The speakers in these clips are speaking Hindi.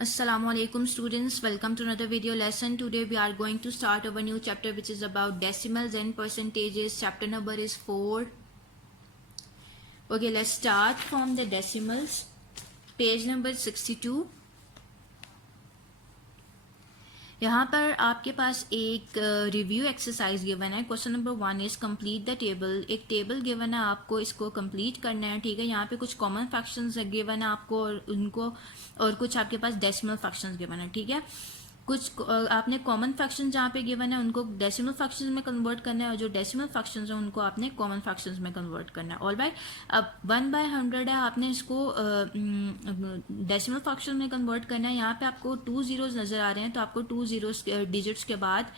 Assalamualaikum students, welcome to another video lesson. Today we are going to start our new chapter which is about decimals and percentages. Chapter number is 4. Okay, let's start from the decimals. Page number 62. यहाँ पर आपके पास एक रिव्यू एक्सरसाइज गिवन है. Question number 1 is complete the table. एक टेबल गिवन है, आपको इसको कंप्लीट करना है. ठीक है, यहाँ पे कुछ कॉमन फैक्शंस गिवन है आपको और उनको और कुछ आपके पास डेसिमल फैक्शंस गिवन है. ठीक है, कुछ आपने कॉमन फैक्शन जहाँ पे गिवन है उनको डेसिमल फैक्शंस में कन्वर्ट करना है और जो डेसिमल फैक्शंस हैं उनको आपने कॉमन फैक्शंस में कन्वर्ट करना है. ऑलराइट, अब 1/100 है, आपने इसको डेसिमल फैक्शन में कन्वर्ट करना है. यहाँ पे आपको 2 जीरोस नजर आ रहे हैं तो आपको 2 जीरोस डिजिट्स के बाद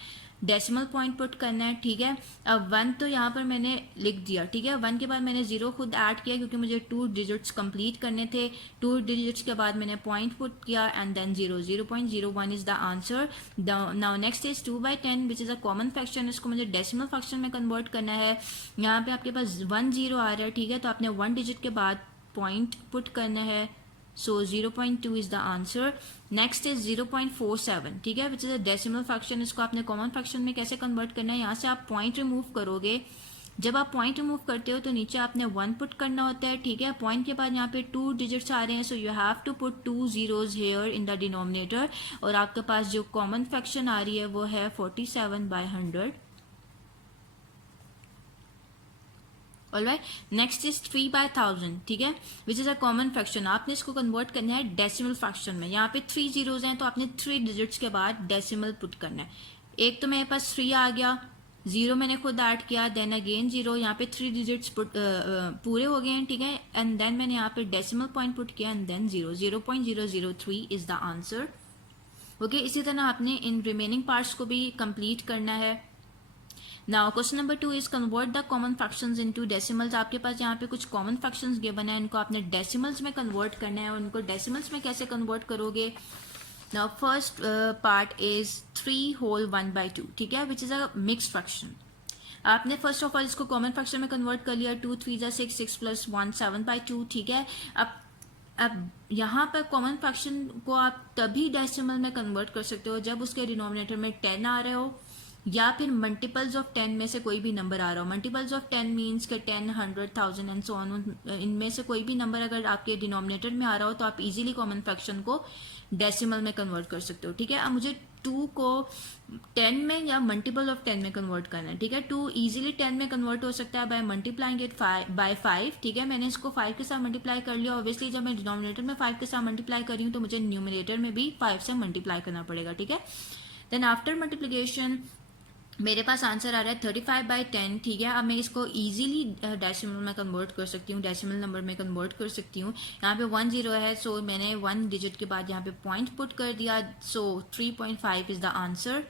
डेसिमल पॉइंट पुट करना है. ठीक है, अब 1 तो यहाँ पर मैंने लिख दिया. ठीक है, 1 के बाद मैंने 0 खुद ऐड किया क्योंकि मुझे 2 डिजिट्स कंप्लीट करने थे. 2 डिजिट्स के बाद मैंने पॉइंट पुट किया and then 0.01 is the answer. Now next is 2/10 which is a common fraction. इसको मुझे डेसिमल फैक्शन में कन्वर्ट करना है. यहाँ पे आपके पास 1 0 आ रहा है. ठीक है, तो आपने 1 डिजिट के बाद पॉइंट पुट करना है. So 0.2 is the answer. Next is 0.47. ठीक है, which is a decimal fraction. इसको आपने कॉमन फ्रैक्शन में कैसे कन्वर्ट करना है, यहाँ से आप पॉइंट रिमूव करोगे. जब आप पॉइंट रिमूव करते हो तो नीचे आपने 1 पुट करना होता है. ठीक है, पॉइंट के बाद यहाँ पे 2 डिजिट्स आ रहे हैं, so you have to put 2 zeros here in the denominator. और आपके पास जो कॉमन फ्रैक्शन आ रही है वो है 47/100. Alright, next is 3/1000. ठीक है, which is a common fraction. आपने इसको कन्वर्ट करना है डेसिमल फ्रैक्शन में. यहाँ पे 3 जीरोज हैं तो आपने 3 डिजिट्स के बाद डेसिमल पुट करना है. एक तो मेरे पास 3 आ गया, 0 मैंने खुद ऐड किया, देन अगेन 0. यहाँ पे 3 डिजिट्स पूरे हो गए हैं. ठीक है, एंड देन मैंने यहाँ पे डेसिमल पॉइंट पुट किया and then 0.003 is the answer. Okay, इसी तरह आपने इन रिमेनिंग पार्ट्स को भी कंप्लीट करना है. Now question number 2 is convert the common fractions into decimals. आपके पास यहाँ पे कुछ कॉमन फ्रैक्शंस गिवन है, इनको आपने डेसिमल्स में कन्वर्ट करना है. और उनको डेसिमल्स में कैसे कन्वर्ट करोगे. Now first part is 3 whole 1/2. ठीक है, which is a mix fraction. आपने फर्स्ट ऑफ ऑल इसको कॉमन फ्रैक्शन में कन्वर्ट कर लिया. 2 3 6 6 + 1 7/2. ठीक है, अब यहाँ पर कॉमन फ्रैक्शन को आप तभी डेसिमल में कन्वर्ट कर सकते हो जब उसके डिनोमिनेटर में 10 आ रहे हो या फिर मल्टीपल्स ऑफ 10 में से कोई भी नंबर आ रहा हो. मल्टीपल्स ऑफ 10 मीन्स के 10 100 1000 एंड सो ऑन. इनमें से कोई भी नंबर अगर आपके डिनोमिनेटर में आ रहा हो तो आप इजीली कॉमन फ्रैक्शन को डेसिमल में कन्वर्ट कर सकते हो. ठीक है, अब मुझे 2 को 10 में या मल्टीपल ऑफ 10 में कन्वर्ट करना है. ठीक है, 2 इजीली 10 में कन्वर्ट हो सकता है बाय मल्टीप्लाइंग इट बाय 5. ठीक है, मैंने इसको 5 के साथ मल्टीप्लाई कर लिया. ऑब्वियसली जब मैं डिनोमिनेटर में 5 के साथ मल्टीप्लाई कर रही हूँ तो मुझे न्यूमिनेटर में भी 5 से मल्टीप्लाई करना पड़ेगा. ठीक है, देन आफ्टर मल्टीप्लीकेशन मेरे पास आंसर आ रहा है 35/10. ठीक है, अब मैं इसको इजीली डेसिमल में कन्वर्ट कर सकती हूँ, डेसिमल नंबर में कन्वर्ट कर सकती हूँ. यहाँ पे 1 0 है, सो मैंने 1 डिजिट के बाद यहाँ पे पॉइंट पुट कर दिया. सो 3.5 is the answer.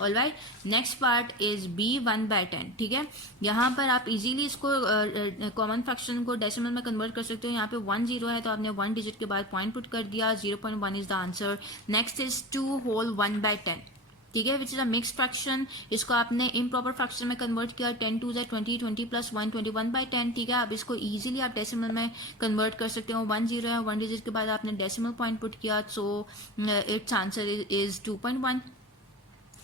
Alright, next part is B 1/10. ठीक है, यहाँ पर आप इजीली इसको कॉमन फ्रैक्शन को डेसिमल में कन्वर्ट कर सकते हो. यहाँ पे 1 0 है तो आपने 1 डिजिट के बाद पॉइंट पुट कर दिया. 0.1 is the answer. Next is 2 whole 1/10. ठीक है, which is a mix fraction. इसको आपने इम्प्रॉपर फ्रैक्शन में कन्वर्ट किया. 10 2 20 20 + 1 21/10. ठीक है, आप इसको इजीली आप डेसिमल में कन्वर्ट कर सकते हो. 1 0 है, 1 डिजिट के बाद आपने डेसिमल पॉइंट पुट किया. So it's answer is 2.1.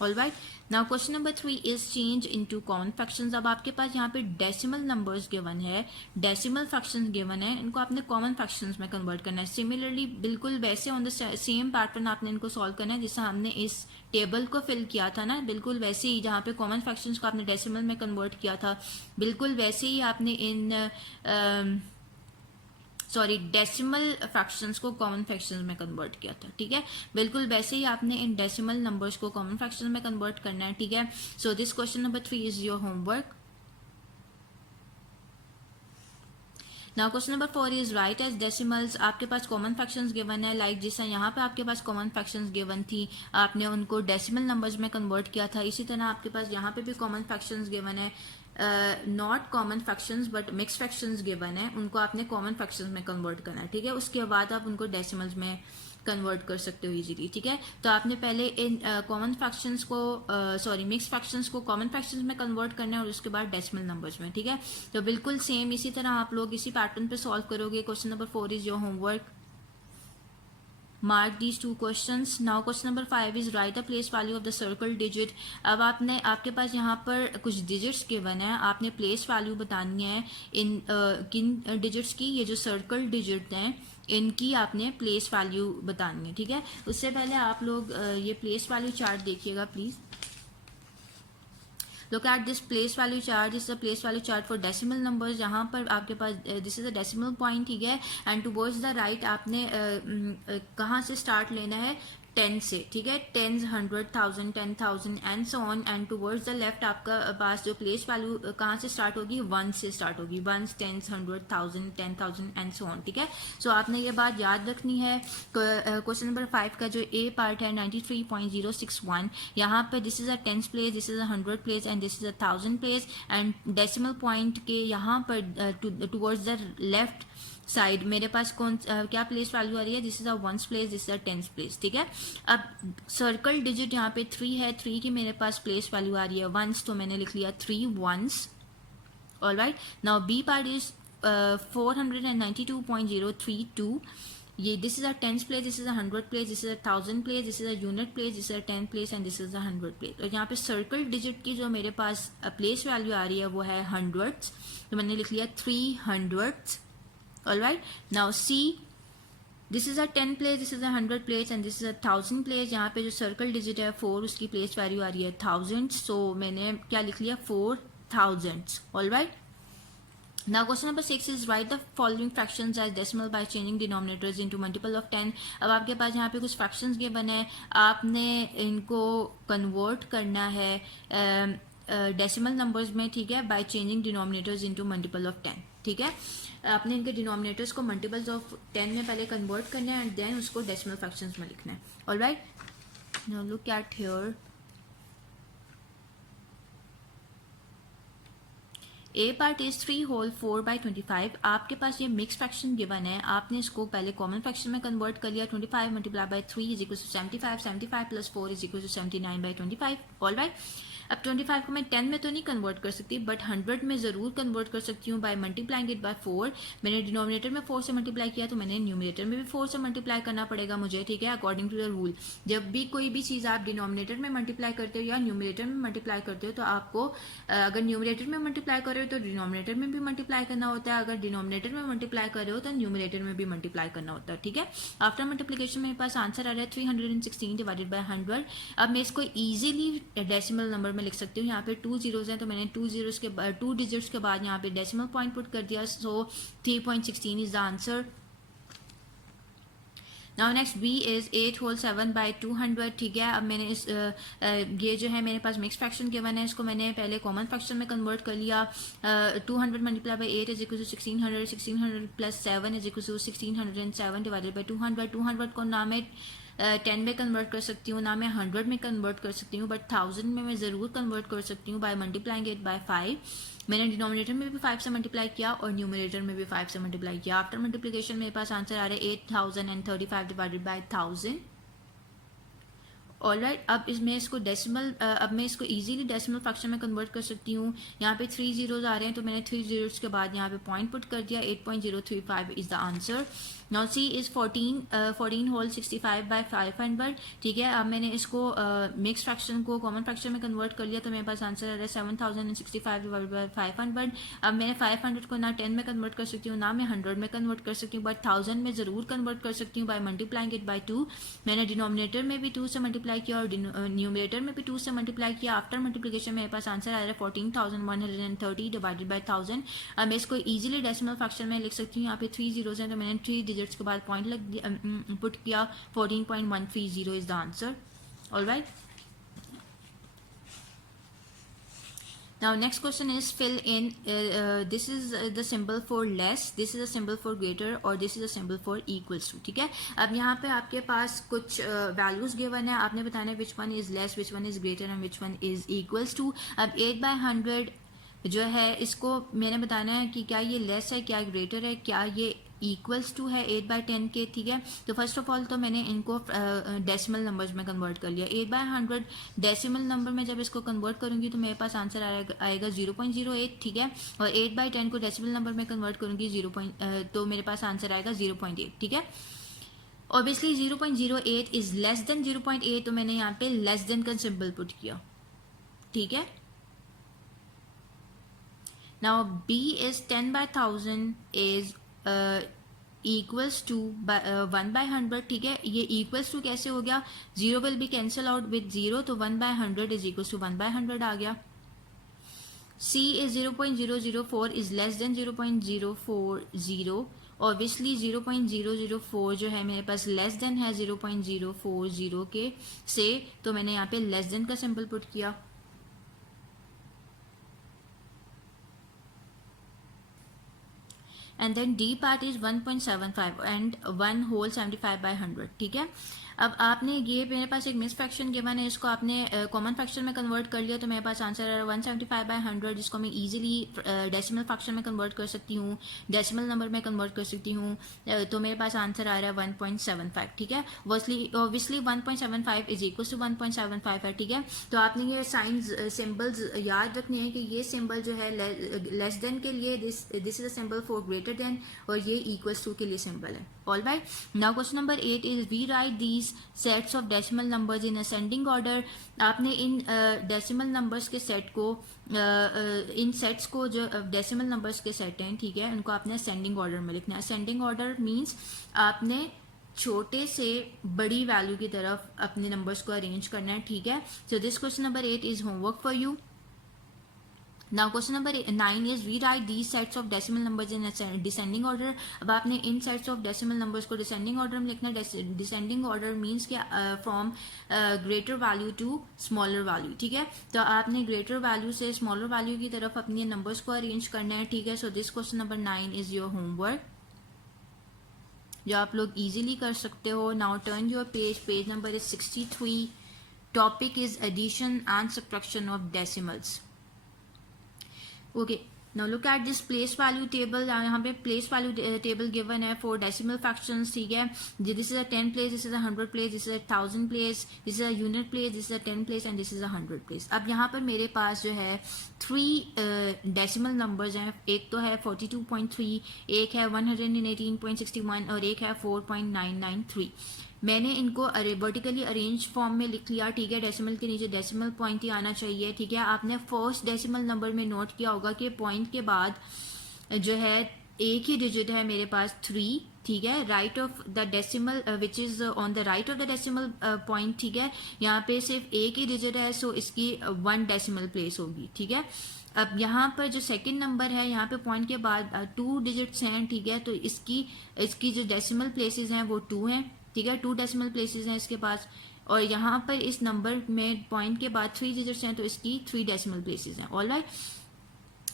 Alright, now question number 3 is change into common fractions. अब आपके पास यहाँ पे डेसिमल नंबर्स गिवन है, डेसिमल फ्रैक्शंस गिवन है, इनको आपने कॉमन फ्रैक्शंस में कन्वर्ट करना है. सिमिलरली बिल्कुल वैसे ऑन द सेम पैटर्न आपने इनको सॉल्व करना है जैसे हमने इस टेबल को फिल किया था ना. बिल्कुल वैसे ही जहाँ पे कॉमन फ्रैक्शंस को आपने डेसिमल में कन्वर्ट किया था, बिल्कुल वैसे ही आपने इन डेसिमल फ्रैक्शंस को कॉमन फ्रैक्शंस में कन्वर्ट किया था. ठीक है, बिल्कुल वैसे ही आपने इन डेसिमल नंबर्स को कॉमन फ्रैक्शंस में कन्वर्ट करना है. ठीक है, so this question number 3 is your homework. Now question number 4 is write as decimals. आपके पास कॉमन फ्रैक्शंस गिवन है, लाइक जैसा यहाँ पे आपके पास कॉमन फ्रैक्शंस गिवन थी, आपने उनको डेसिमल नंबर्स में कन्वर्ट किया था. इसी तरह आपके पास यहाँ पे भी कॉमन फ्रैक्शंस गिवन है, not common fractions but mix fractions given है, उनको आपने कॉमन फ्रैक्शंस में कन्वर्ट करना है. ठीक है, उसके बाद आप उनको डेसिमल्स में कन्वर्ट कर सकते हो इजीली. ठीक है, तो आपने पहले इन कॉमन फ्रैक्शंस को मिक्स फ्रैक्शंस को कॉमन फ्रैक्शंस में कन्वर्ट करना है और उसके बाद डेसिमल नंबर्स में. ठीक है, तो बिल्कुल सेम इसी तरह आप लोग इसी पैटर्न पे सॉल्व करोगे. Question number 4 is your homework. mark these two questions. Now question number 5 is write the place value of the circle digit. अब आपने आपके पास यहाँ पर कुछ डिजिट्स गिवन है, आपने प्लेस वैल्यू बतानी है इन किन डिजिट्स की, ये जो सर्कल डिजिट हैं इनकी आपने प्लेस वैल्यू बतानी है, ठीक है। उससे पहले आप लोग ये प्लेस वैल्यू चार्ट देखिएगा please. Look at this place value chart. This is a place value chart for decimal numbers. यहाँ पर आपके पास this is a decimal point, ठीक है। And towards the right आपने कहाँ से start लेना है, 10 से, ठीक है। 10, 100,000, 10,000 and so on. And towards the left आपका पास जो प्लेस वैल्यू कहाँ से स्टार्ट होगी, 1 से स्टार्ट होगी, 1, 10, 100,000, 10,000 एंड सो ऑन, ठीक है। सो आपने ये बात याद रखनी है। क्वेश्चन नंबर 5 का जो ए पार्ट है 93.061, यहाँ पे this is a 10th place, this is a 100th place and this is a 1000 place. And decimal point के यहाँ पर टुवर्ड्स द लेफ्ट साइड मेरे पास क्या प्लेस वैल्यू आ रही है, this is a 1th place, this is a 10th place, ठीक है। अब सर्कल डिजिट यहाँ पे 3 है, 3 की मेरे पास प्लेस वैल्यू आ रही है 1s, तो मैंने लिख लिया 3 1s। Alright, now B part is 492.032, ये this is a 10th place, this is a 100th place, this is a 1000 place, this is a unit place, this is a 10th place and this is a 100th place. और यहाँ पे सर्कल डिजिट की जो मेरे पास प्लेस वैल्यू आ रही है वो है 100ths, तो मैंने लिख लिया 300ths। Alright, now C, this is a 10 place, this is a 100 place and this is a 1000 place। यहाँ पे जो सर्कल डिजिट है 4, उसकी प्लेस वैल्यू आ रही है 1000, सो मैंने क्या लिख लिया 4000। Alright, now question number 6 is write the following fractions as decimal by changing denominators into multiple of 10। अब आपके पास यहाँ पे कुछ fractions गिवन है, आपने इनको कन्वर्ट करना है डेसिमल नंबर्स में, ठीक है, by changing denominators into multiple of 10, ठीक है। आपने इनके डिनोमिनेटर्स को मल्टीपल्स ऑफ 10 में पहले कन्वर्ट करना है एंड देन उसको डेसिमल फ्रैक्शंस में लिखना है। Alright, now look at here, A part is 3 whole 4/25। आपके पास ये मिक्स फ्रैक्शन गिवन है, आपने इसको पहले कॉमन फ्रैक्शन में कन्वर्ट कर लिया। 25 multiply by 3 is equal to 75, 75 plus 4 is equal to 79/25। Alright, अब 25 को मैं 10 में तो नहीं कन्वर्ट कर सकती, बट 100 में ज़रूर कन्वर्ट कर सकती हूँ बाय मल्टीप्लाइंग इट बाय 4। मैंने डिनोमिनेटर में 4 से मल्टीप्लाई किया तो मैंने न्यूमिनेटर में भी 4 से मल्टीप्लाई करना पड़ेगा मुझे, ठीक है, अकॉर्डिंग टू द रूल। जब भी कोई भी चीज़ आप डिनोमिनेटर में मल्टीप्लाई करते हो या न्यूमिनेटर में मल्टीप्लाई करते हो तो आपको अगर न्यूमिनेटर में मल्टीप्लाई कर रहे हो तो डिनोमिनेटर में भी मल्टीप्लाई करना होता है, अगर डिनोमिनेटर में मल्टीप्लाई कर रहे हो तो न्यूमिनेटर में भी मल्टीप्लाई करना होता है, ठीक है। आफ्टर मल्टीप्लिकेशन मेरे पास आंसर आ रहा है 316 डिवाइडेड बाय 100। अब मैं इसको ईजिली डेसिमल नंबर में लिख सकती हूँ। यहाँ पे 2 zeros हैं तो मैंने 2 zeros के बाद 2 डिजिट्स के बाद यहाँ पे डेसिमल पॉइंट पुट कर दिया, so 3.16 is the answer. Now next B is 8 whole 7/200, ठीक है। अब मैंने इस ये जो है मेरे पास मिक्स फ्रैक्शन गिवन है, इसको मैंने पहले कॉमन फ्रैक्शन में कन्वर्ट कर लिया। 200 multiply by 8 is equal to 1600, 1600 plus 7 is equal to 1607 divided by 200। 200 को ना मैं 10 में कन्वर्ट कर सकती हूँ, ना मैं 100 में कन्वर्ट कर सकती हूँ, बट 1000 में मैं ज़रूर कन्वर्ट कर सकती हूँ बाय मल्टीप्लाइंग इट बाय 5। मैंने डिनोमिनेटर में भी 5 से मल्टीप्लाई किया और न्यूमिनेटर में भी 5 से मल्टीप्लाई किया। आफ्टर मल्टीप्लिकेशन मेरे पास आंसर आ रहा है 8035 डिवाइडेड बाय 1000। ऑलराइट, अब इसमें इसको डेसिमल अब मैं इसको इजीली डेसिमल फ्रैक्शन में कन्वर्ट कर सकती हूँ। यहाँ पे 3 zeros आ रहे हैं तो मैंने 3 zeros के बाद यहाँ पे पॉइंट पुट कर दिया। 8.035 is the answer. Now C is 14 whole 65/500, ठीक है। अब मैंने इसको मिक्स फ्रैक्शन को कॉमन फ्रैक्शन में कन्वर्ट कर लिया तो मेरे पास आंसर आ रहा है 7065 डिवाइडेड बाय 500। अब मैंने 500 को ना 10 में कन्वर्ट कर सकती हूँ, ना मैं 100 में कन्वर्ट कर सकती हूँ, बट 1000 में ज़रूर कन्वर्ट कर सकती हूँ बाय मल्टीप्लाइंग इट बाय 2। मैंने डिनोमिनेटर में भी 2 से मल्टीप्लाई किया और न्यूमिनेटर में भी 2 से मल्टीप्लाई किया। आफ्टर मल्टीप्लिकेशन मेरे पास आंसर आ रहा है 14,130 डिवाइडेड बाय 1000। अब मैं इसको इजीली डेसिमल फ्रैक्शन में लिख सकती हूँ। यहाँ पे 3 zeros हैं तो मैंने 3 डिजिट्स के बाद पॉइंट लग दिया, पुट किया। 14.130 is the answer. Alright, now next question is fill in this is the symbol for less, this is a symbol for greater और this is a symbol for equals to, ठीक है। अब यहाँ पे आपके पास कुछ वैल्यूज गिवन है, आपने बताना है which one is less, which one is greater and which one is equals to। अब 8/100 जो है इसको मैंने बताना है कि क्या ये लेस है, क्या ग्रेटर है, क्या ये इक्वल्स टू है 8/10 के, ठीक है। तो फर्स्ट ऑफ ऑल तो मैंने इनको डेसिमल नंबर्स में कन्वर्ट कर लिया। 8/100 डेसिमल नंबर में जब इसको कन्वर्ट करूंगी तो मेरे पास आंसर आएगा 0.08, ठीक है। और 8/10 को डेसिमल नंबर में कन्वर्ट करूंगी तो मेरे पास आंसर आएगा 0.8, ठीक है। ऑब्वियसली 0.08 इज लेस देन 0.8, तो मैंने यहाँ पे लेस देन का सिंबल पुट किया, ठीक है। Now b is 10/1000 is equals to 1/100, ठीक है। ये इक्वल्स टू कैसे हो गया, 0 will be cancel out with 0, तो 1/100 इज इक्वल्स टू 1/100 आ गया। c is 0.004 is less than 0.040, obviously 0.004 जो है मेरे पास लेस देन है 0.040 के से, तो मैंने यहाँ पे लेस देन का सिंबल पुट किया। And then D part is 1.75 and 1 whole 75/100, ठीक है। अब आपने ये मेरे पास एक मिस फ्रैक्शन गिवन है, इसको आपने कॉमन फ्रैक्शन में कन्वर्ट कर लिया, तो मेरे पास आंसर है 175/100, जिसको मैं इजीली डेसिमल फ्रैक्शन में कन्वर्ट कर सकती हूँ, डेसिमल नंबर में कन्वर्ट कर सकती हूँ, तो मेरे पास आंसर आ रहा है 1.75, ठीक है। ऑब्वियसली 1.75 इज इक्वल टू 1.75 है, ठीक है। तो आपने ये साइंस सिंबल्स याद रखने हैं कि ये सिंबल जो है लेस देन के लिए this is a symbol for greater than, और ये इक्वल्स टू के लिए सिंबल है। All right, now question number 8 is we write these sets of decimal numbers in ascending order. आपने इन डेसिमल नंबर्स के सेट को इन सेट्स को जो डेसिमल नंबर्स के सेट हैं, ठीक है, उनको आपने असेंडिंग ऑर्डर में लिखना है। असेंडिंग ऑर्डर मीन्स आपने छोटे से बड़ी वैल्यू की तरफ अपने नंबर्स को अरेंज करना है, ठीक है। So this question number 8 is homework for you. Now question number 9 is we write these sets of decimal numbers in descending order. अब आपने इन सेट्स ऑफ डेसिमल नंबर्स को डिसेंडिंग ऑर्डर में लिखना है। डिसेंडिंग ऑर्डर मीन्स के from greater value to smaller value, ठीक है। तो आपने ग्रेटर वैल्यू से स्मॉलर वैल्यू की तरफ अपने नंबर्स को अरेंज करना है, ठीक है। So this question number 9 is your homework, जो आप लोग इजीली कर सकते हो। Now turn your page number is 63, topic is addition and subtraction of decimals. Okay, now look at this place value table. यहाँ पे प्लेस वैल्यू टेबल गिवन है फॉर डेसिमल फ्रैक्शंस, ठीक है। This is a 10 place, this is a 100 place, this is a 1000 place, this is a unit place, this is a 10 place and this is a 100 place. अब यहाँ पर मेरे पास जो है 3 डेसिमल नंबर्स हैं। एक तो है 42.3, एक है 118.61 और एक है 4.993। मैंने इनको वर्टिकली अरेंज फॉर्म में लिख लिया, ठीक है। डेसिमल के नीचे डेसिमल पॉइंट ही आना चाहिए, ठीक है। आपने फर्स्ट डेसिमल नंबर में नोट किया होगा कि पॉइंट के बाद जो है एक ही डिजिट है मेरे पास 3, ठीक है, right of the decimal which is on the right of the decimal point, ठीक है। यहाँ पे सिर्फ एक ही डिजिट है, सो इसकी 1 डेसिमल प्लेस होगी, ठीक है। अब यहाँ पर जो सेकंड नंबर है, यहाँ पे पॉइंट के बाद 2 डिजिट्स हैं, ठीक है। तो इसकी जो डेसिमल प्लेसेस हैं वो 2 हैं, ठीक है। 2 डेसिमल प्लेसेस हैं इसके पास, और यहाँ पर इस नंबर में पॉइंट के बाद 3 डिजिट्स हैं, तो इसकी 3 डेसिमल प्लेसेस हैं। All right,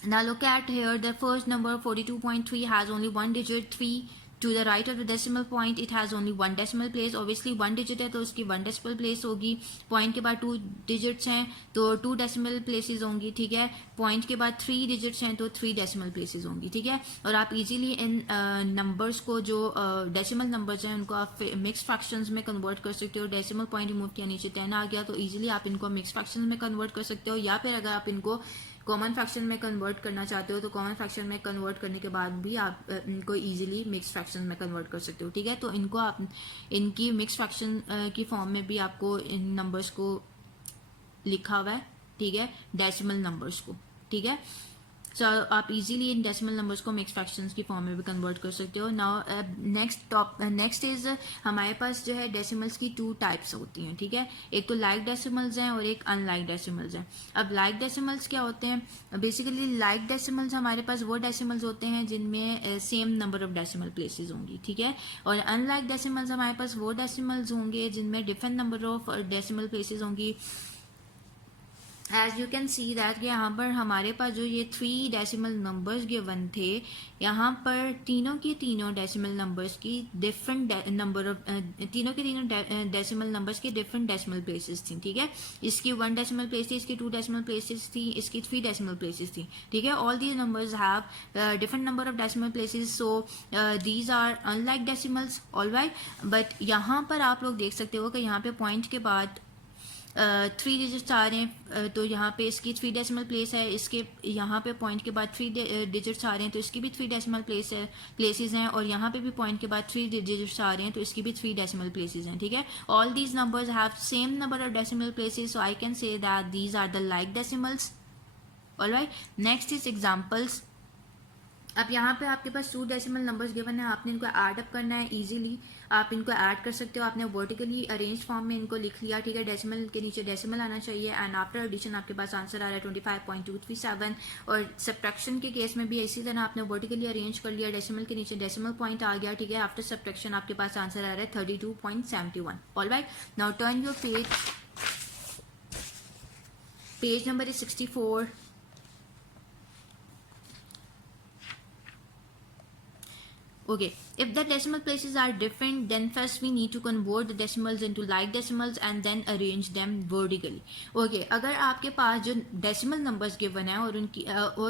now look at here the first number 42.3 has only 1 digit, 3 to the right of the decimal point it has only 1 decimal place। obviously 1 digit है तो उसकी 1 decimal place होगी। पॉइंट के बाद 2 digits हैं तो 2 decimal places होंगी, ठीक है। पॉइंट के बाद 3 digits हैं तो 3 decimal places होंगी, ठीक है। और आप इजीली इन नंबर्स को जो डेसिमल नंबर्स हैं उनको आप मिक्स फ्रैक्शंस में कन्वर्ट कर सकते हो। डेसिमल पॉइंट रिमूव किया, नीचे 10 आ गया, तो इजीली आप इनको मिक्स फ्रैक्शंस में कन्वर्ट कर सकते हो। या फिर अगर आप इनको कॉमन फ्रैक्शन में कन्वर्ट करना चाहते हो तो कॉमन फ्रैक्शन में कन्वर्ट करने के बाद भी आप इनको इजीली मिक्स फ्रैक्शन में कन्वर्ट कर सकते हो, ठीक है। तो इनको आप इनकी मिक्स फ्रैक्शन की फॉर्म में भी आपको इन नंबर्स को लिखा हुआ है, ठीक है, डेसिमल नंबर्स को, ठीक है। सो आप इजीली इन डेसिमल नंबर्स को मिक्स फ्रैक्शंस की फॉर्म में भी कन्वर्ट कर सकते हो। नाउ नेक्स्ट इज हमारे पास जो है डेसिमल्स की 2 टाइप्स होती हैं, ठीक है। एक तो लाइक डेसिमल्स हैं और एक अनलाइक डेसिमल्स हैं। अब लाइक डेसिमल्स क्या होते हैं? बेसिकली लाइक डेसिमल्स हमारे पास वो डेसिमल्स होते हैं जिनमें same number of decimal places होंगी, ठीक है। और अनलाइक डेसिमल्स हमारे पास वो डेसिमल्स होंगे जिनमें different number of decimal places होंगी। As you can see that यहाँ पर हमारे पास जो ये 3 डेसिमल नंबर्स गिवन थे, यहाँ पर तीनों के तीनों डेसिमल नंबर्स की डिफरेंट नंबर ऑफ तीनों के तीनों डेसिमल नंबर्स की डिफरेंट डेसिमल प्लेसेस थी, ठीक है। इसकी 1 डेसिमल प्लेस थी, इसकी 2 डेसिमल प्लेसेस थी, इसकी 3 डेसिमल प्लेसेस थी, ठीक है। All these numbers have different number of decimal places, so these are unlike decimals, all right. But यहाँ पर आप लोग देख सकते हो कि यहाँ पे पॉइंट के बाद 3 डिजिट्स आ रहे हैं तो यहाँ पे इसकी 3 डेसिमल प्लेस है, इसके यहाँ पे पॉइंट के बाद 3 डिजिट्स आ रहे हैं तो इसकी भी 3 डेसिमल प्लेसेस हैं, और यहाँ पे भी पॉइंट के बाद 3 डिजिट्स आ रहे हैं तो इसकी भी 3 डेसिमल प्लेसेस हैं, ठीक है। All these numbers have same number of decimal places, so I can say that these are the like decimals. Alright, next is examples. अब यहाँ पे आपके पास 2 डेसिमल नंबर्स गिवन है, आपने इनको ऐड अप करना है। इजीली आप इनको ऐड कर सकते हो, आपने वर्टिकली अरेंज फॉर्म में इनको लिख लिया, ठीक है। डेसिमल के नीचे डेसिमल आना चाहिए, एंड आफ्टर एडिशन आपके पास आंसर आ रहा है 25.237। और सब्ट्रैक्शन के केस में भी इसी तरह आपने वर्टिकली अरेंज कर लिया, डेसिमल के नीचे डेसिमल पॉइंट आ गया, ठीक है। आफ्टर सब्ट्रैक्शन आपके पास आंसर आ रहा है 32.71। Alright, now turn your page number is 64। Okay, if the decimal places are different, then first we need to convert the decimals into like decimals and then arrange them vertically. Okay, अगर आपके पास जो decimal numbers given है और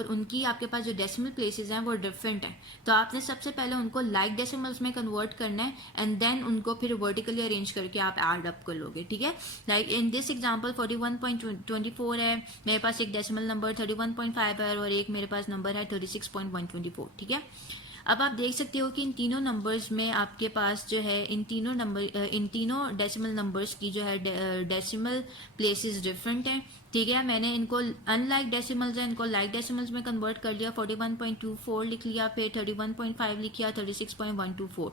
उनकी आपके पास जो decimal places हैं वो different हैं, तो आपने सबसे पहले उनको like decimals में convert करना है and then उनको फिर vertically arrange करके आप add up कर लोगे, ठीक है। Like in this example 41.24 है, मेरे पास एक decimal number 31.5 है और एक मेरे पास number है 36.124, ठीक है। अब आप देख सकते हो कि इन तीनों नंबर्स में आपके पास जो है इन तीनों डेसिमल नंबर्स की जो है डेसिमल प्लेसेस डिफरेंट हैं, ठीक है। मैंने इनको अनलाइक डेसिमल्स हैं, इनको लाइक डेसिमल्स में कन्वर्ट कर लिया, 41.24 लिख लिया, फिर 31.5 लिख लिया, 36.124,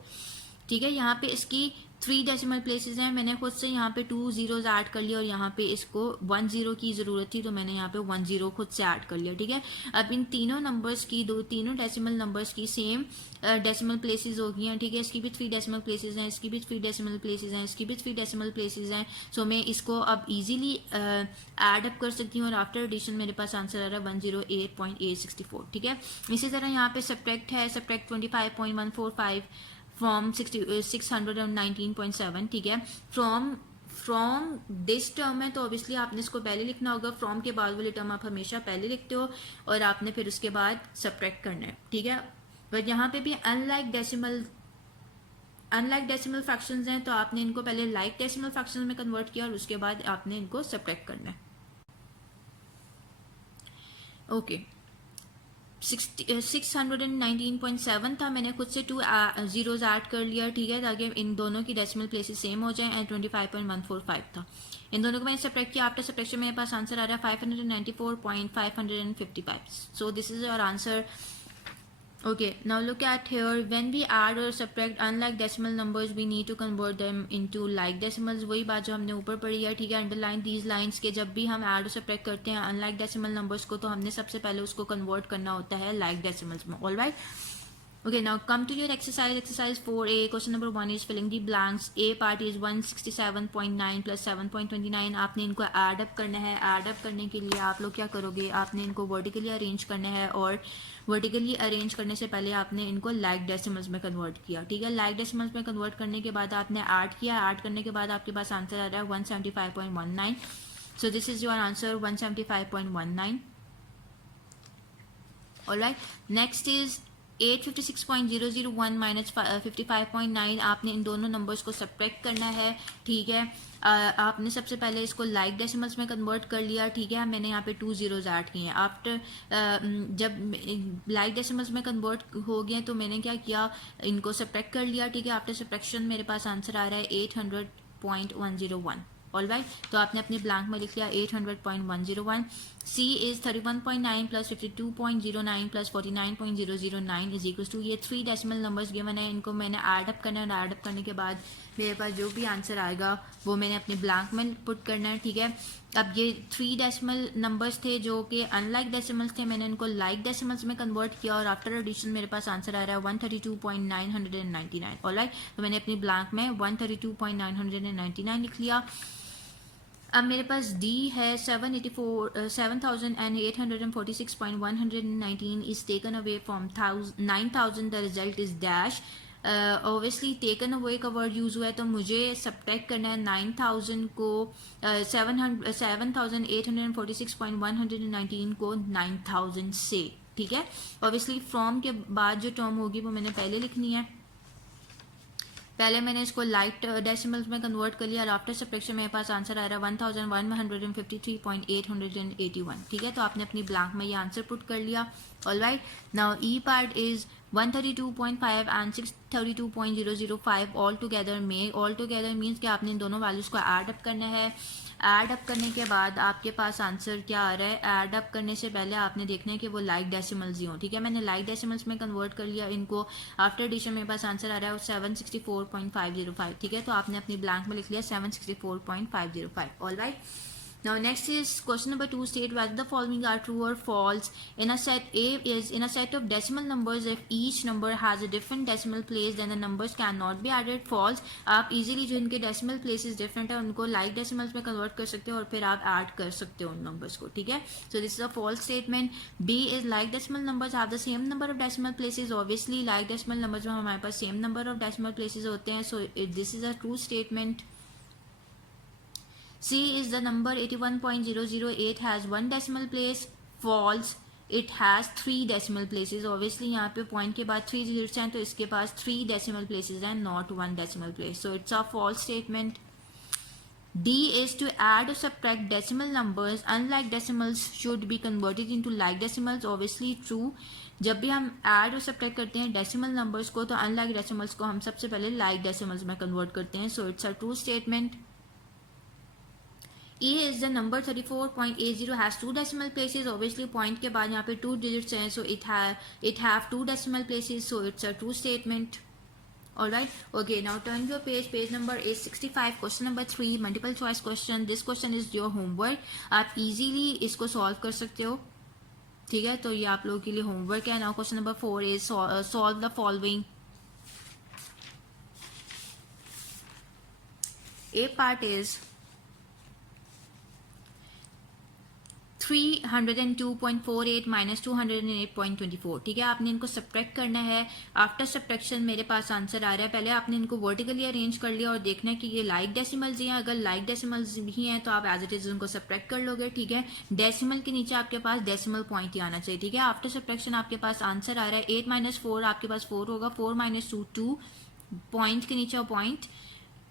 ठीक है। यहाँ पे इसकी 3 डेसिमल प्लेसेस हैं, मैंने खुद से यहाँ पे 2 जीरोज ऐड कर लिया और यहाँ पे इसको 1 जीरो की ज़रूरत थी तो मैंने यहाँ पे 1 जीरो खुद से ऐड कर लिया, ठीक है। अब इन तीनों नंबर्स की तीनों डेसिमल नंबर्स की सेम डेसिमल प्लेसेस हो गई हैं, ठीक है। इसकी भी 3 डेसिमल प्लेसेस हैं, इसकी भी 3 डेसिमल प्लेसेस हैं, इसकी भी 3 डेसिमल प्लेसेस हैं। सो मैं इसको अब इजीली ऐड अप कर सकती हूँ और आफ्टर एडिशन मेरे पास आंसर आ रहा है 108.864, ठीक है। इसी तरह यहाँ पे सब्ट्रैक्ट है, सब्ट्रैक्ट 25.145 फ्रॉम 619.7, ठीक है। फ्रॉम दिस टर्म है तो ऑब्वियसली आपने इसको पहले लिखना होगा, फ्रॉम के बाद वाली टर्म आप हमेशा पहले लिखते हो और आपने फिर उसके बाद सब्ट्रैक्ट करना है, ठीक है। बट यहाँ पे भी अनलाइक डेसिमल फ्रैक्शंस हैं तो आपने इनको पहले लाइक डेसिमल फ्रैक्शंस में कन्वर्ट किया और उसके बाद आपने इनको सब्ट्रैक्ट करना है। ओके, 619.7 था, मैंने खुद से 2 जीरोज ऐड कर लिया, ठीक है, ताकि इन दोनों की डेसिमल प्लेसेस सेम हो जाएं। एंड 25.145 था, इन दोनों को मैंने सब्ट्रैक्ट किया। आफ्टर सब्ट्रैक्शन मेरे पास आंसर आ रहा है 594.555। सो this is your answer. Okay, now look at here. When we add or subtract unlike decimal numbers, we need to convert them into like decimals. वही बात जो हमने ऊपर पढ़ी है, ठीक है। अंडरलाइन these lines के जब भी हम ऐड और सब्ट्रैक्ट करते हैं unlike decimal numbers को, तो हमने सबसे पहले उसको कन्वर्ट करना होता है like decimals में। All right. Okay, now come to your exercise 4A. Question number 1 is filling the blanks. A part is 167.9 plus 7.29. आपने इनको ऐड अप करना है। ऐड अप करने के लिए आप लोग क्या करोगे, आपने इनको वर्टिकली अरेंज करना है और वर्टिकली अरेंज करने से पहले आपने इनको लाइक डेसिमल्स में कन्वर्ट किया, ठीक है। लाइक डेसिमल्स में कन्वर्ट करने के बाद आपने ऐड किया, ऐड करने के बाद आपके पास आंसर आ रहा है 175.19। सो this is your answer 175.19। Alright, next is 856.001 minus 55.9। आपने इन दोनों नंबर्स को सब्ट्रैक्ट करना है, ठीक है। आपने सबसे पहले इसको लाइक डेसिमल्स में कन्वर्ट कर लिया, ठीक है। मैंने यहाँ पे 2 जीरोज ऐड किए हैं। आफ्टर जब लाइक डेसिमल्स में कन्वर्ट हो गए तो मैंने क्या किया, इनको सब्ट्रैक्ट कर लिया, ठीक है। आफ्टर सब्ट्रैक्शन मेरे पास आंसर आ रहा है 800.101। ऑल राइट, तो आपने अपने ब्लैंक में लिख लिया 800.101। C is 31.9 plus 52.09 plus 49.009 is equal to, ये 3 डेसिमल नंबर्स गिवन है, इनको मैंने ऐड अप करना है। ऐड अप करने के बाद मेरे पास जो भी आंसर आएगा वो मैंने अपने ब्लैंक में पुट करना है, ठीक है। अब ये 3 डेसिमल नंबर्स थे जो कि अनलाइक डेसिमल्स थे, मैंने इनको लाइक डेसिमल्स में कन्वर्ट किया और आफ्टर एडिशन मेरे पास आंसर आ रहा है 132.999। ऑलराइट, तो मैंने अपनी ब्लैंक में 132.999 लिख लिया। अब मेरे पास D है 7,846.119 is taken away from 9,000, the result is dash. Obviously taken away का वर्ड यूज हुआ है तो मुझे सब्ट्रैक्ट करना है 9,000 को 7,846.119 को 9,000 से, ठीक है। ऑब्वियसली फ्रॉम के बाद जो टर्म होगी वो मैंने पहले लिखनी है। पहले मैंने इसको लाइट डेसिमल्स में कन्वर्ट कर लिया और आफ्टर सब्ट्रैक्शन मेरे पास आंसर आ रहा है 1153.881. ठीक है, तो आपने अपनी ब्लैंक में ये आंसर पुट कर लिया. Alright, now E part is 132.5 and 632.005 all together में. ऑल टुगेदर मीन्स कि आपने इन दोनों वैल्यूज़ को ऐड अप करना है. ऐड अप करने के बाद आपके पास आंसर क्या आ रहा है. ऐड अप करने से पहले आपने देखना है कि वो लाइक डेसिमल्स ही हों. ठीक है, मैंने लाइक डेसिमल्स में कन्वर्ट कर लिया इनको. आफ्टर एडिशन मेरे पास आंसर आ रहा है 764.505. ठीक है, तो आपने अपनी ब्लैंक में लिख लिया 764.505. Alright, now next is question number 2. State whether the following are true or false. In a set, A is in a set of decimal numbers. If each number has a different decimal place, then the numbers cannot be added. False. आप easily जो इनके decimal places different है उनको like decimals में convert कर सकते हो और फिर आप add कर सकते हो उन numbers को. ठीक है, so this is a false statement. B is like decimal numbers have the same number of decimal places. Obviously like decimal numbers में हमारे पास same number of decimal places होते हैं, so this is a true statement. C is the number 81.008 has one decimal place. False. It has 3 decimal places. Obviously यहाँ पे point के बाद 3 digits हैं तो इसके पास 3 decimal places हैं, not 1 decimal place. So it's a false statement. D is to add or subtract decimal numbers. Unlike decimals should be converted into like decimals. Obviously true. जब भी हम ऐड और सब्ट्रैक्ट करते हैं डेसिमल नंबर्स को तो अनलाइक डेसिमल्स को हम सबसे पहले लाइक डेसिमल्स में कन्वर्ट करते हैं. So it's a true statement. E is the number 34.80 has 2 decimal places. Obviously point के बाद यहाँ पे 2 digits हैं, so it have 2 decimal places, so it's a true statement. Alright, okay, now turn your page number is 65. Question number 3, multiple choice question. This question is your homework. आप easily इसको solve कर सकते हो. ठीक है, तो ये आप लोगों के लिए homework है. Now question number 4 is solve the following. A part is 302.48 minus 208.24. ठीक है, आपने इनको सब्ट्रैक्ट करना है. आफ्टर सब्ट्रैक्शन मेरे पास आंसर आ रहा है. पहले आपने इनको वर्टिकली अरेंज कर लिया और देखना है कि ये लाइक डेसिमल्स ही हैं. अगर लाइक डेसिमल्स भी हैं तो आप एज इट इज उनको सब्ट्रैक्ट कर लोगे. ठीक है, डेसिमल के नीचे आपके पास डेसिमल पॉइंट ही आना चाहिए. ठीक है, आफ्टर सब्ट्रैक्शन आपके पास आंसर आ रहा है 8 माइनस 4. आपके पास 4 होगा. 4 माइनस 2 2 पॉइंट के नीचे पॉइंट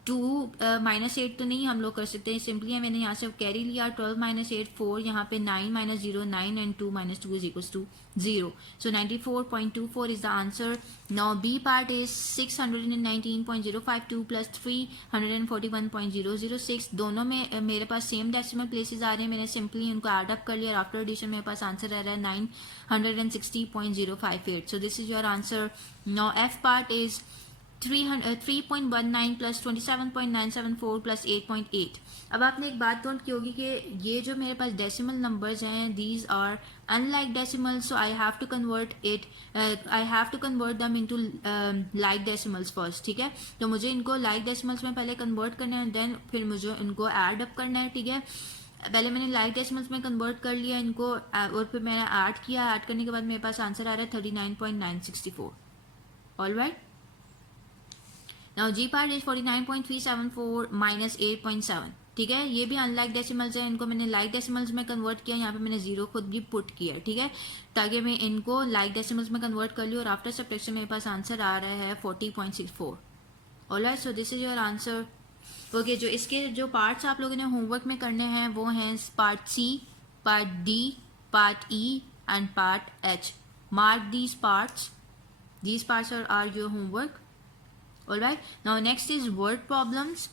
2 माइनस 8 तो नहीं हम लोग कर सकते हैं. सिंपली है मैंने यहाँ से कैरी लिया. 12 माइनस 8 4. यहाँ पे 9 minus 0 9 and 2 minus 2 is equals to 0. So 94.24 is the answer. Now B part is 619.052 plus 341.006. दोनों में मेरे पास सेम डेसिमल प्लेसेस आ रहे हैं. मैंने सिंपली उनको एड अप कर लिया और आफ्टर एडिशन मेरे पास आंसर आ रहा है 960.058. सो this is your answer. Now F part is 3.19 plus 27.974 plus 8.8. अब आपने एक बात नोट की होगी कि ये जो मेरे पास डेसिमल नंबर्स हैं these are unlike decimals, so I have to convert them into like decimals first. ठीक है, तो मुझे इनको लाइक डेसिमल्स में पहले कन्वर्ट करना है, देन फिर मुझे इनको ऐड अप करना है. ठीक है, पहले मैंने लाइक डेसिमल्स में कन्वर्ट कर लिया इनको और फिर मैंने ऐड किया. ऐड करने के बाद मेरे पास आंसर आ रहा है 39.964. Alright, now G part is 49.374 minus 8.7. ठीक है, ये भी अनलाइक डेसिमल्स है. इनको मैंने लाइक डेसिमल्स में कन्वर्ट किया. यहाँ पे मैंने 0 खुद भी पुट किया. ठीक है, ताकि मैं इनको लाइक डेसिमल्स में कन्वर्ट कर लूँ और आफ्टर सब्ट्रैक्शन मेरे पास आंसर आ रहा है 40.64. Alright, so this is your answer. Okay, जो इसके जो पार्ट्स आप लोगों ने होमवर्क में करने हैं वो हैं part C, part D, part E and part H. Mark these parts are your homework. Alright, now next is word problems.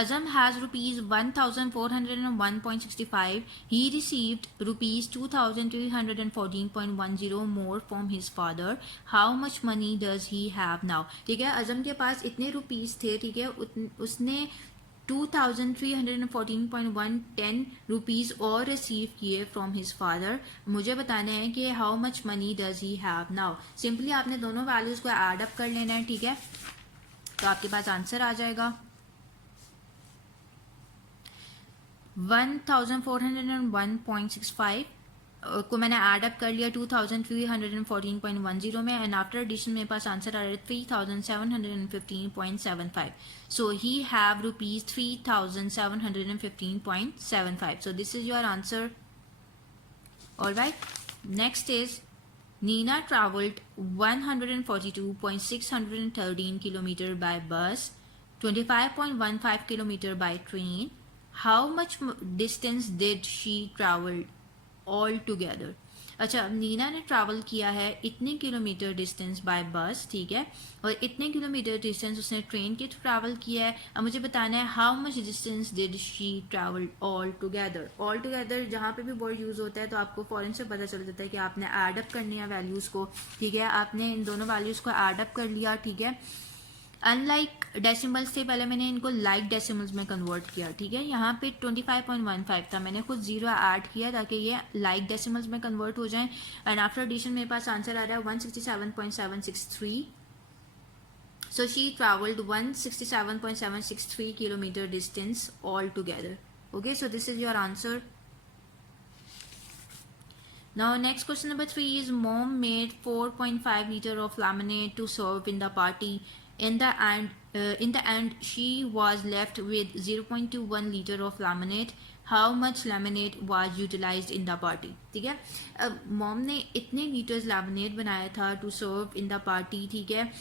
Azam has rupees 1401.65. He received rupees 2314.10 more from his father. How much money does he have now? ठीक है, अजम के पास इतने रुपीस थे. ठीक है, उसने 2314.110 रुपीज़ और रिसीव किए फ्रॉम हिज फादर. मुझे बताना है कि how much money does he have now. Simply आपने दोनों वैल्यूज़ को ऐड अप कर लेना है. ठीक है, तो आपके पास आंसर आ जाएगा 1401.65 को मैंने ऐड अप कर लिया 2314.10 में एंड आफ्टर एडिशन मेरे पास आंसर आ रहा है 3715.75. So he have rupees 3715.75. So this is your answer. Alright, next is Nina traveled 142.613 kilometer by bus, 25.15 kilometer by train. How much distance did she travel all together? अच्छा, नीना ने ट्रैवल किया है इतने किलोमीटर डिस्टेंस बाय बस, ठीक है, और इतने किलोमीटर डिस्टेंस उसने ट्रेन के थ्रू ट्रैवल किया है। अब मुझे बताना है how much distance did she travel all together. All together जहाँ पे भी वर्ड यूज़ होता है तो आपको फौरन से पता चल जाता है कि आपने ऐड अप करनी है वैल्यूज़ को, ठीक है। आपने इन दोनों वैल्यूज़ को ऐड अप कर लिया, ठीक है। अनलाइक डेसिमल्स थे, पहले मैंने इनको लाइक डेसिमल्स में कन्वर्ट किया, ठीक है। यहाँ पे 25.15 था, मैंने खुद जीरो ऐड किया ताकि ये लाइक डेसिमल्स में कन्वर्ट हो जाए। एंड आफ्टर एडिशन मेरे पास आंसर आ रहा है 167.763. So she traveled 167.763 kilometer distance altogether. Okay, so this is your answer. Now next question number 3 is mom made 4.5 liter of lemonade to serve in the party. In the end, she was left with 0.21 liter of lemonade. How much lemonade was utilized in the party? ठीक है, अब मॉम ने इतने लीटर्स लेमनेड बनाया था to serve in the party, ठीक है,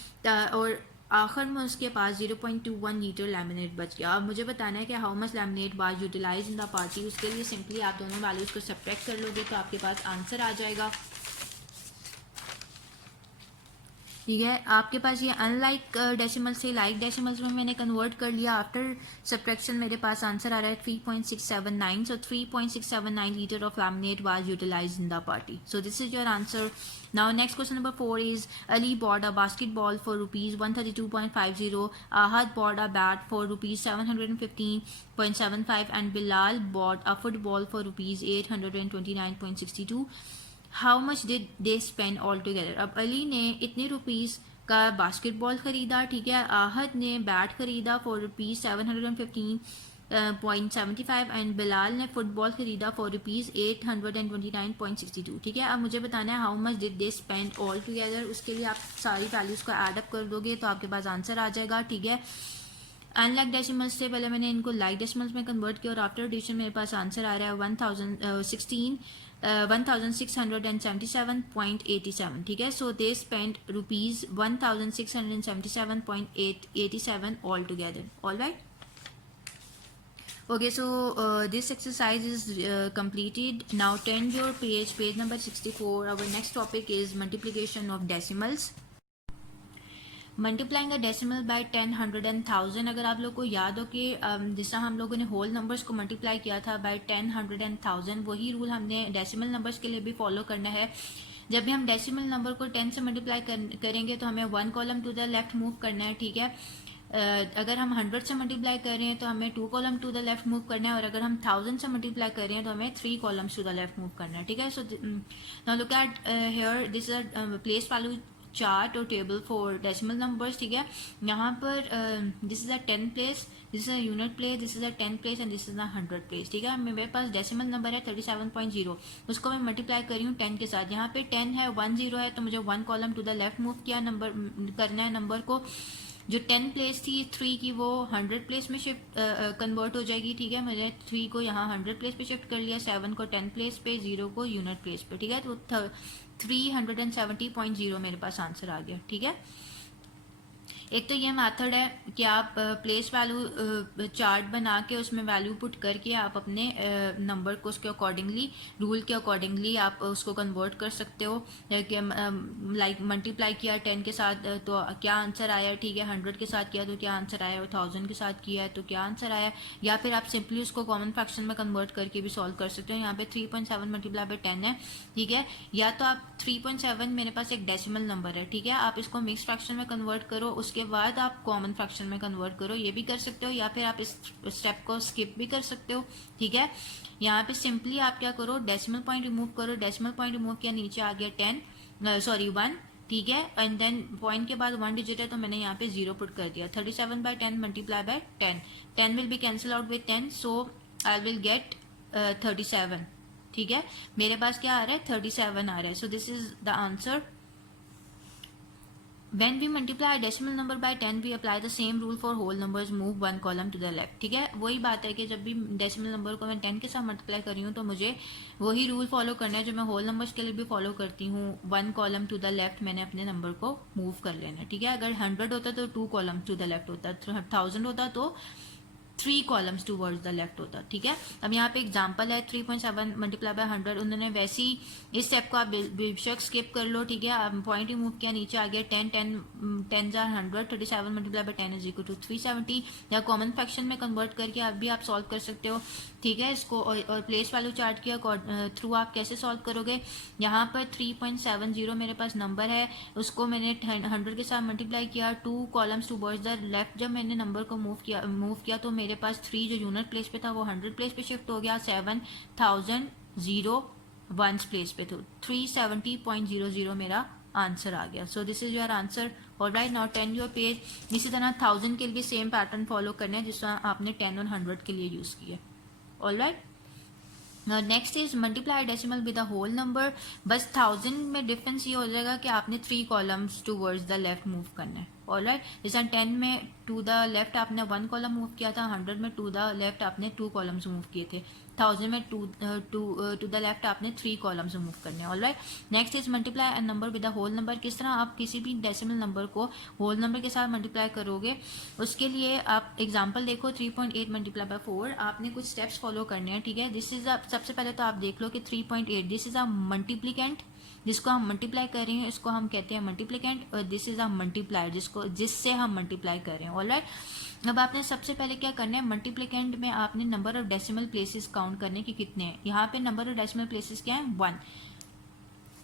और आखिर में उसके पास 0.21 लीटर लेमनेड बच गया। अब मुझे बताना है कि how much lemonade was utilise in the party. उसके लिए सिंपली आप दोनों वैल्यूज को सब्ट्रैक्ट कर लोगे तो आपके पास आंसर आ जाएगा, ठीक है। आपके पास ये अनलाइक डेसिमल से लाइक डेसिमल्स में मैंने कन्वर्ट कर लिया। आफ्टर सब्ट्रैक्शन मेरे पास आंसर आ रहा है 3.679. So 3.679 litre of lemonade was utilised in the party. So this is your answer. Now next question number 4 is Ali bought a basketball for rupees 132.50, Ahad bought a bat for rupees 715.75 and Bilal bought a football for rupees 829.62. How much did they spend all together. अब अली ने इतने रुपीज़ का बास्केटबॉल ख़रीदा, ठीक है, आहद ने बैट ख़रीदा फॉर रुपीज़ 715.75 एंड बिलाल ने फुटबॉल ख़रीदा फॉर रुपीज़ 829.62, ठीक है। अब मुझे बताना है how much did they spend all together. उसके लिए आप सारी वैल्यूज़ को ऐड अप कर दोगे तो आपके पास आंसर आ जाएगा, ठीक है। अनलाइक डेसिमल्स से पहले मैंने इनको लाइक डेसिमल्स में कन्वर्ट किया और आफ्टर एडिशन मेरे पास आंसर आ रहा है 1677.87, ठीक है। So they spend rupees 1677.87 all together, all right. Okay, so this exercise is completed. Now turn your page number 64. Our next topic is multiplication of decimals. Multiplying the decimal by 10, 100 and 1000. अगर आप लोग को याद हो कि जैसा हम लोगों ने होल नंबर्स को मल्टीप्लाई किया था बाय 10, 100 एंड 1000, वही रूल हमने डेसिमल नंबर्स के लिए भी फॉलो करना है. जब भी हम डेसिमल नंबर को 10 से मल्टीप्लाई करेंगे तो हमें 1 column to the left move करना है, ठीक है. अगर हम 100 से मल्टीप्लाई कर रहे हैं तो हमें 2 column to the left move करना है, और अगर हम 1000 से मल्टीप्लाई कर रहे हैं तो हमें 3 columns to the left move करना है, ठीक है. So now look at here, this is a place value chart और टेबल फॉर डेसिमल नंबर्स, ठीक है. यहाँ पर this is a 10 place, this is a unit place, this is a 10 place and this is a 100 place, ठीक है. मेरे पास डेसिमल नंबर है 37.0, उसको मैं मल्टीप्लाई कर रही हूँ 10 के साथ. यहाँ पे 10 है, 10 है, तो मुझे 1 column to the left move किया नंबर करना है. नंबर को जो 10 प्लेस थी 3 की वो 100 प्लेस में शिफ्ट कन्वर्ट हो जाएगी, ठीक है. मैंने 3 को यहाँ 100 प्लेस पे शिफ्ट कर लिया, 7 को 10 प्लेस पे, 0 को यूनिट प्लेस पे, ठीक है. तो 370.0 मेरे पास आंसर आ गया, ठीक है. एक तो ये मेथड है कि आप प्लेस वैल्यू चार्ट बना के उसमें वैल्यू पुट करके आप अपने नंबर को उसके अकॉर्डिंगली, रूल के अकॉर्डिंगली आप उसको कन्वर्ट कर सकते हो. लाइक मल्टीप्लाई किया 10 के साथ तो क्या आंसर आया, ठीक है. 100 के साथ किया तो क्या आंसर आया, 1000 के साथ किया है तो क्या आंसर आया. या फिर आप सिंपली उसको कॉमन फ्रैक्शन में कन्वर्ट करके भी सॉल्व कर सकते हो. यहाँ पे 3.7 मल्टीप्लाई बाय 10 है, ठीक है. या तो आप 3.7 मेरे पास एक डेसिमल नंबर है, ठीक है, आप इसको मिक्स फ्रैक्शन में कन्वर्ट करो, उसके बाद आप कॉमन फ्रैक्शन में कन्वर्ट करो, ये भी कर सकते हो. या फिर आप इस स्टेप को स्किप भी कर सकते हो, ठीक है. यहाँ पे सिंपली आप क्या करो, डेसिमल पॉइंट रिमूव करो. डेसिमल पॉइंट रिमूव किया, नीचे आ गया 1, ठीक है. एंड देन पॉइंट के बाद 1 डिजिट है तो मैंने यहाँ पे 0 पुट कर दिया. 37/10 multiply by 10, 10 will be cancel out with 10, so I will get 37, ठीक है. मेरे पास क्या आ रहा है, 37 आ रहा है. So this is the answer. When we multiply a decimal number by 10 we apply the same rule for whole numbers, move one column to the left. ठीक है, वही बात है कि जब भी डेसिमल नंबर को मैं 10 के साथ मल्टीप्लाई कर रही हूँ तो मुझे वही रूल फॉलो करना है जो मैं होल नंबर्स के लिए भी फॉलो करती हूँ. One column to the left मैंने अपने नंबर को मूव कर लेना है. ठीक है, अगर 100 होता तो 2 कॉलम टू द लेफ्ट होता, 1000 होता तो 3 कॉलम्स टूवर्ड्स द लेफ्ट होता. ठीक है, अब यहाँ पे एग्जांपल है 3.7 मल्टीप्लाई बाय 100. उन्होंने वैसी इस स्टेप को आप बेशक स्किप कर लो. ठीक है, आप पॉइंट ही मूव किया, नीचे आ गया 10 10 जार 100, 37 multiply by 10 is equal to 370. या कॉमन फ्रैक्शन में कन्वर्ट करके आप भी आप सॉल्व कर सकते हो. ठीक है, इसको और प्लेस वैल्यू चार्ट किया थ्रू आप कैसे सॉल्व करोगे. यहाँ पर 3.70 मेरे पास नंबर है, उसको मैंने 100 के साथ मल्टीप्लाई किया, 2 कॉलम्स टूवर्ड्स द लेफ्ट. जब मैंने नंबर को मूव किया तो मेरे पास 3 जो यूनिट प्लेस पे था वो 100 प्लेस पे शिफ्ट हो गया, 7001 प्लेस पे. तो 370.00 मेरा आंसर आ गया. सो this is your answer. Alright, now 10 your page. इसी तरह 1000 के लिए सेम पैटर्न फॉलो करना है जिस तरह आपने 10 और 100 के लिए यूज किया. Alright, next is multiply decimal with a whole number. बस 1000 में डिफरेंस ये हो जाएगा कि आपने 3 columns towards the left move करना है. ऑलराइट, जैसे 10 में टू द लेफ्ट आपने 1 कॉलम मूव किया था, 100 में टू द लेफ्ट आपने 2 कॉलम्स मूव किए थे, 1000 में टू द लेफ्ट आपने 3 कॉलम्स मूव करने. Alright, next is multiply a number with a whole number. किस तरह आप किसी भी डेसिमल नंबर को होल नंबर के साथ मल्टीप्लाई करोगे, उसके लिए आप एग्जांपल देखो. 3.8 मल्टीप्लाई बाय 4. आपने कुछ स्टेप्स फॉलो करने हैं. ठीक है, दिस इज सबसे पहले तो आप देख लो कि 3.8 दिस इज अ मल्टीप्लिकेंट, जिसको हम मल्टीप्लाई कर रहे हैं इसको हम कहते हैं मल्टीप्लिकेंट, और दिस इज अ मल्टीप्लायर जिससे हम मल्टीप्लाई कर रहे हैं. ऑलराइट, अब आपने सबसे पहले क्या करना है, मल्टीप्लिकेंट में आपने number of decimal places count करने के कितने हैं. यहाँ पे नंबर ऑफ डेसिमल प्लेसेस क्या है, 1.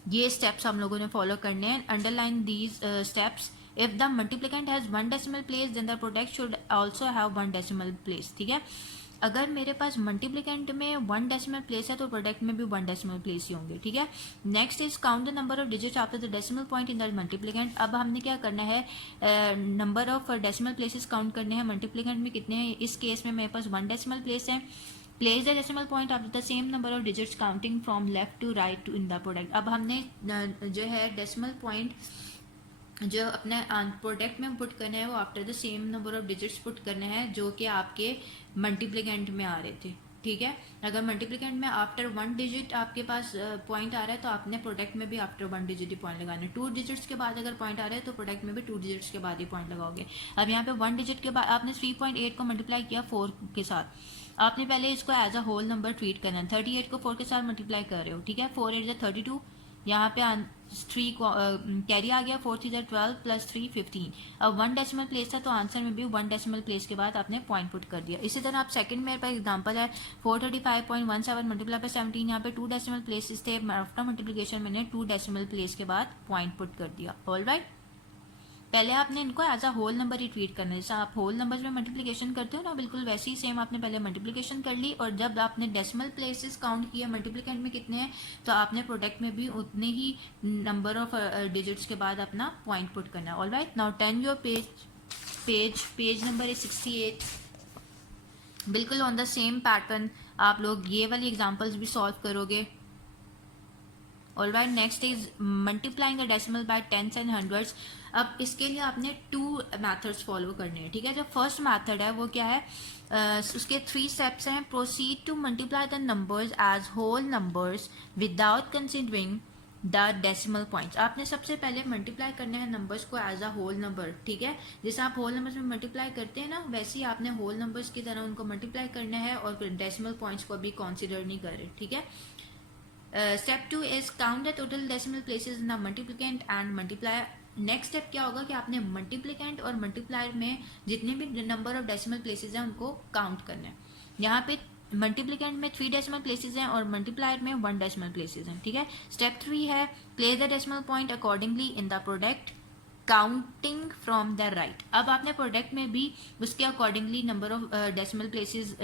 ये स्टेप्स हम लोगों ने फॉलो करने हैं. Underline these steps. If the multiplicand has 1 decimal place then the product should also have 1 decimal place. ठीक है, अगर मेरे पास मल्टीप्लिकेंट में 1 डेसिमल प्लेस है तो प्रोडक्ट में भी 1 डेसिमल प्लेस ही होंगे. ठीक है, next is count the number of digits after the decimal point in the multiplicand. अब हमने क्या करना है, number of decimal places count करने हैं. मल्टीप्लिकेंट में कितने हैं, इस केस में मेरे पास 1 डेसिमल प्लेस है. Place the decimal point after the same number of digits counting from left to right to in the product. अब हमने जो है डेसिमल पॉइंट जो अपने प्रोडक्ट में पुट करना है वो after the same number of digits put करना है जो कि आपके मल्टीप्लिकेंट में आ रहे थे. ठीक है, अगर मल्टीप्लिकेंट में आफ्टर 1 डिजिट आपके पास पॉइंट आ रहा है तो आपने प्रोडक्ट में भी आफ्टर 1 डिजिट ही पॉइंट लगाना है. 2 डिजिट्स के बाद अगर पॉइंट आ रहा है तो प्रोडक्ट में भी 2 डिजिट्स के बाद ही पॉइंट लगाओगे. अब यहाँ पे 1 डिजिट के बाद आपने 3.8 को मल्टीप्लाई किया 4 के साथ. आपने पहले इसको as a whole number treat करना है. 38 को 4 के साथ मल्टीप्लाई कर रहे हो. ठीक है, 4 8 32. यहाँ पे 3 कैरी आ गया, 4 3 12 प्लस 3 15. अब 1 डेसिमल प्लेस था तो आंसर में भी 1 डेसिमल प्लेस के बाद आपने पॉइंट पुट कर दिया. इसी तरह आप सेकंड मेरे पास एग्जांपल है 435.17 मल्टीप्लाई बाय 17. यहाँ पे 2 डेसिमल प्लेसेस थे, आफ्टर मल्टीप्लिकेशन मैंने 2 डेसिमल प्लेस के बाद पॉइंट पुट कर दिया. ऑलराइट, पहले आपने इनको एज अ होल नंबर ही ट्रीट करना है. जैसे आप होल नंबर्स में मल्टीप्लिकेशन करते हो ना, बिल्कुल वैसे ही सेम आपने पहले मल्टीप्लिकेशन कर ली, और जब आपने डेसिमल प्लेसेस काउंट किया मल्टीप्लिकेंट में कितने हैं तो आपने प्रोडक्ट में भी उतने ही नंबर ऑफ डिजिट्स के बाद अपना पॉइंट पुट करना है. Alright, now 10 your page number is 68. बिल्कुल ऑन द सेम पैटर्न आप लोग ये वाली एग्जाम्पल्स भी सॉल्व करोगे. Alright, next is multiplying the decimal by tens and hundreds. अब इसके लिए आपने 2 मेथड्स फॉलो करने हैं. ठीक है, जो फर्स्ट मेथड है वो क्या है, उसके 3 स्टेप्स हैं. Proceed to multiply the numbers as whole numbers without considering the decimal points. आपने सबसे पहले मल्टीप्लाई करना है नंबर्स को एज अ होल नंबर. ठीक है, जैसे आप होल नंबर्स में मल्टीप्लाई करते हैं ना, वैसे ही आपने होल नंबर्स की तरह उनको मल्टीप्लाई करना है और डेसिमल पॉइंट्स को भी कंसिडर नहीं कर रहे. ठीक है, step 2 is count the total decimal places in the multiplicand and multiplier. Next step क्या होगा कि आपने मल्टीप्लिकेंट और मल्टीप्लायर में जितने भी नंबर ऑफ डेसिमल प्लेसेस हैं उनको काउंट करना है. यहाँ पे मल्टीप्लिकेंट में 3 डेसिमल प्लेसेस हैं और मल्टीप्लायर में 1 डेसिमल प्लेसेस हैं. ठीक है, स्टेप 3 है place the decimal point accordingly in the product counting from the right. अब आपने प्रोडक्ट में भी उसके accordingly number of decimal places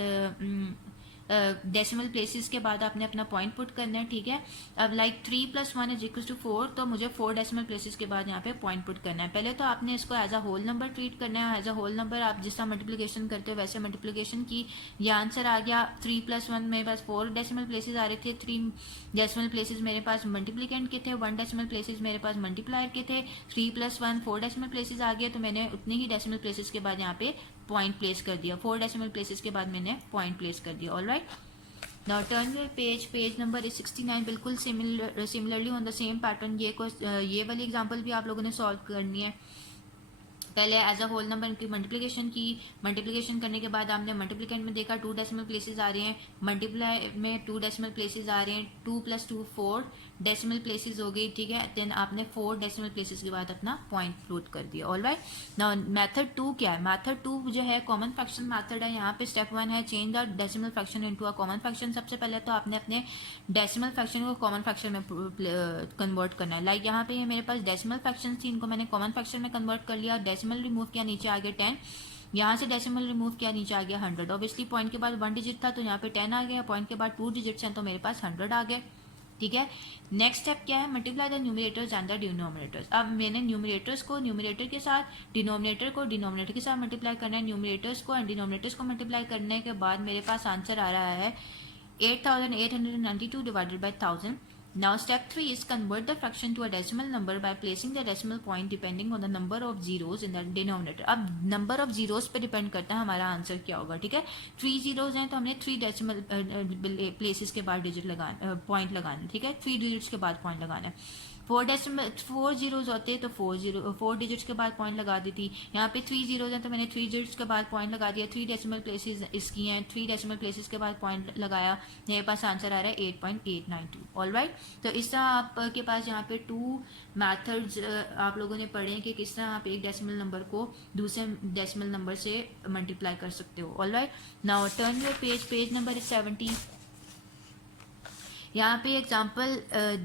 decimal places के बाद आपने अपना पॉइंट पुट करना है, ठीक है। अब लाइक 3 + 1 = 4, तो मुझे 4 डेसिमल प्लेसेस के बाद यहाँ पे पॉइंट पुट करना है। पहले तो आपने इसको as a whole number treat करना है। एज अ होल नंबर आप जिस तरह मल्टीप्लिकेशन करते हो वैसे मल्टीप्लिकेशन की। ये आंसर आ गया 3 + 1, मेरे पास 4 डेसिमल प्लेसेस आ रहे थे, 3 डेसिमल प्लेसेस मेरे पास मल्टीप्लिकेंट के थे, 1 डेसिमल प्लेसेस मेरे पास मल्टीप्लायर के थे। 3 + 1 4 डेसिमल प्लेसेस आ गए, तो मैंने उतने ही डेसिमल प्लेसेस के बाद यहाँ पे पॉइंट प्लेस कर दिया। 4 डेसिमल प्लेसेस के बाद मैंने पॉइंट प्लेस कर दिया। Alright, now turn your page number is 69। बिल्कुल similarly on the same pattern ये वाली एग्जांपल भी आप लोगों ने सॉल्व करनी है। पहले एज अ होल नंबर की मल्टीप्लिकेशन की। मल्टीप्लिकेशन करने के बाद आपने मल्टीप्लिकेंट में देखा 2 डेसिमल प्लेसेस आ रहे हैं, मल्टीप्लाई में 2 डेसिमल प्लेसेस आ रहे हैं, 2 + 2 4 डेसिमल प्लेसेस हो गई, ठीक है। देन आपने 4 डेसिमल प्लेसेस के बाद अपना पॉइंट प्लॉट कर दिया। ऑलराइट, नाउ मेथड 2 क्या है? मेथड 2 जो है कॉमन फ्रैक्शन मेथड है। यहाँ पे स्टेप 1 है change the decimal fraction into a common fraction. सबसे पहले तो आपने अपने डेसिमल फ्रैक्शन को कॉमन फ्रैक्शन में कन्वर्ट करना है। लाइक यहाँ पे ये मेरे पास डेसिमल फ्रैक्शन थी, इनको मैंने कॉमन फ्रैक्शन में कन्वर्ट कर लिया। डेसिमल रिमूव किया, नीचे आ गया 10। यहाँ से डेसिमल रिमूव किया, नीचे आ गया 100। ऑब्वियसली पॉइंट के बाद 1 डिजिट था तो यहाँ पे 10 आ गया, पॉइंट के बाद 2 डिजिट्स हैं तो मेरे पास 100 आ गया, ठीक है। नेक्स्ट स्टेप क्या है? Multiply the numerators and the denominators. अब मैंने न्यूमरेटर्स को न्यूमरेटर के साथ, डिनोमिनेटर को डिनोमिनेटर के साथ मल्टीप्लाई करना है। न्यूमरेटर्स को एंड डिनोमिनेटर्स को मल्टीप्लाई करने के बाद मेरे पास आंसर आ रहा है 8892 divided by 1000। Now step 3 is convert the fraction to a decimal number by placing the decimal point depending on the number of zeros in the denominator. अब number of zeros पे डिपेंड करता है हमारा आंसर क्या होगा, ठीक है। 3 zeros हैं तो हमने 3 डेसिमल प्लेसेस के बाद डिजिट लगाना, पॉइंट लगाना, ठीक है। 3 डिजिट्स के बाद पॉइंट लगाना है। 4 जीरोज होते तो 4 डिजिट्स के बाद पॉइंट लगा देती। यहाँ पे 3 जीरोज हैं तो मैंने 3 डिजिट्स के बाद पॉइंट लगा दिया। 3 डेसिमल प्लेसेस इसकी हैं, 3 डेसिमल प्लेसेस के बाद पॉइंट लगाया, मेरे पास आंसर आ रहा है 8.892। ऑलराइट, तो इस तरह आपके पास यहाँ पे 2 मैथड्स आप लोगों ने पढ़े कि किस तरह आप एक डेसिमल नंबर को दूसरे डेसिमल नंबर से मल्टीप्लाई कर सकते हो। Alright, now turn your page number is 70। यहाँ पे एग्जाम्पल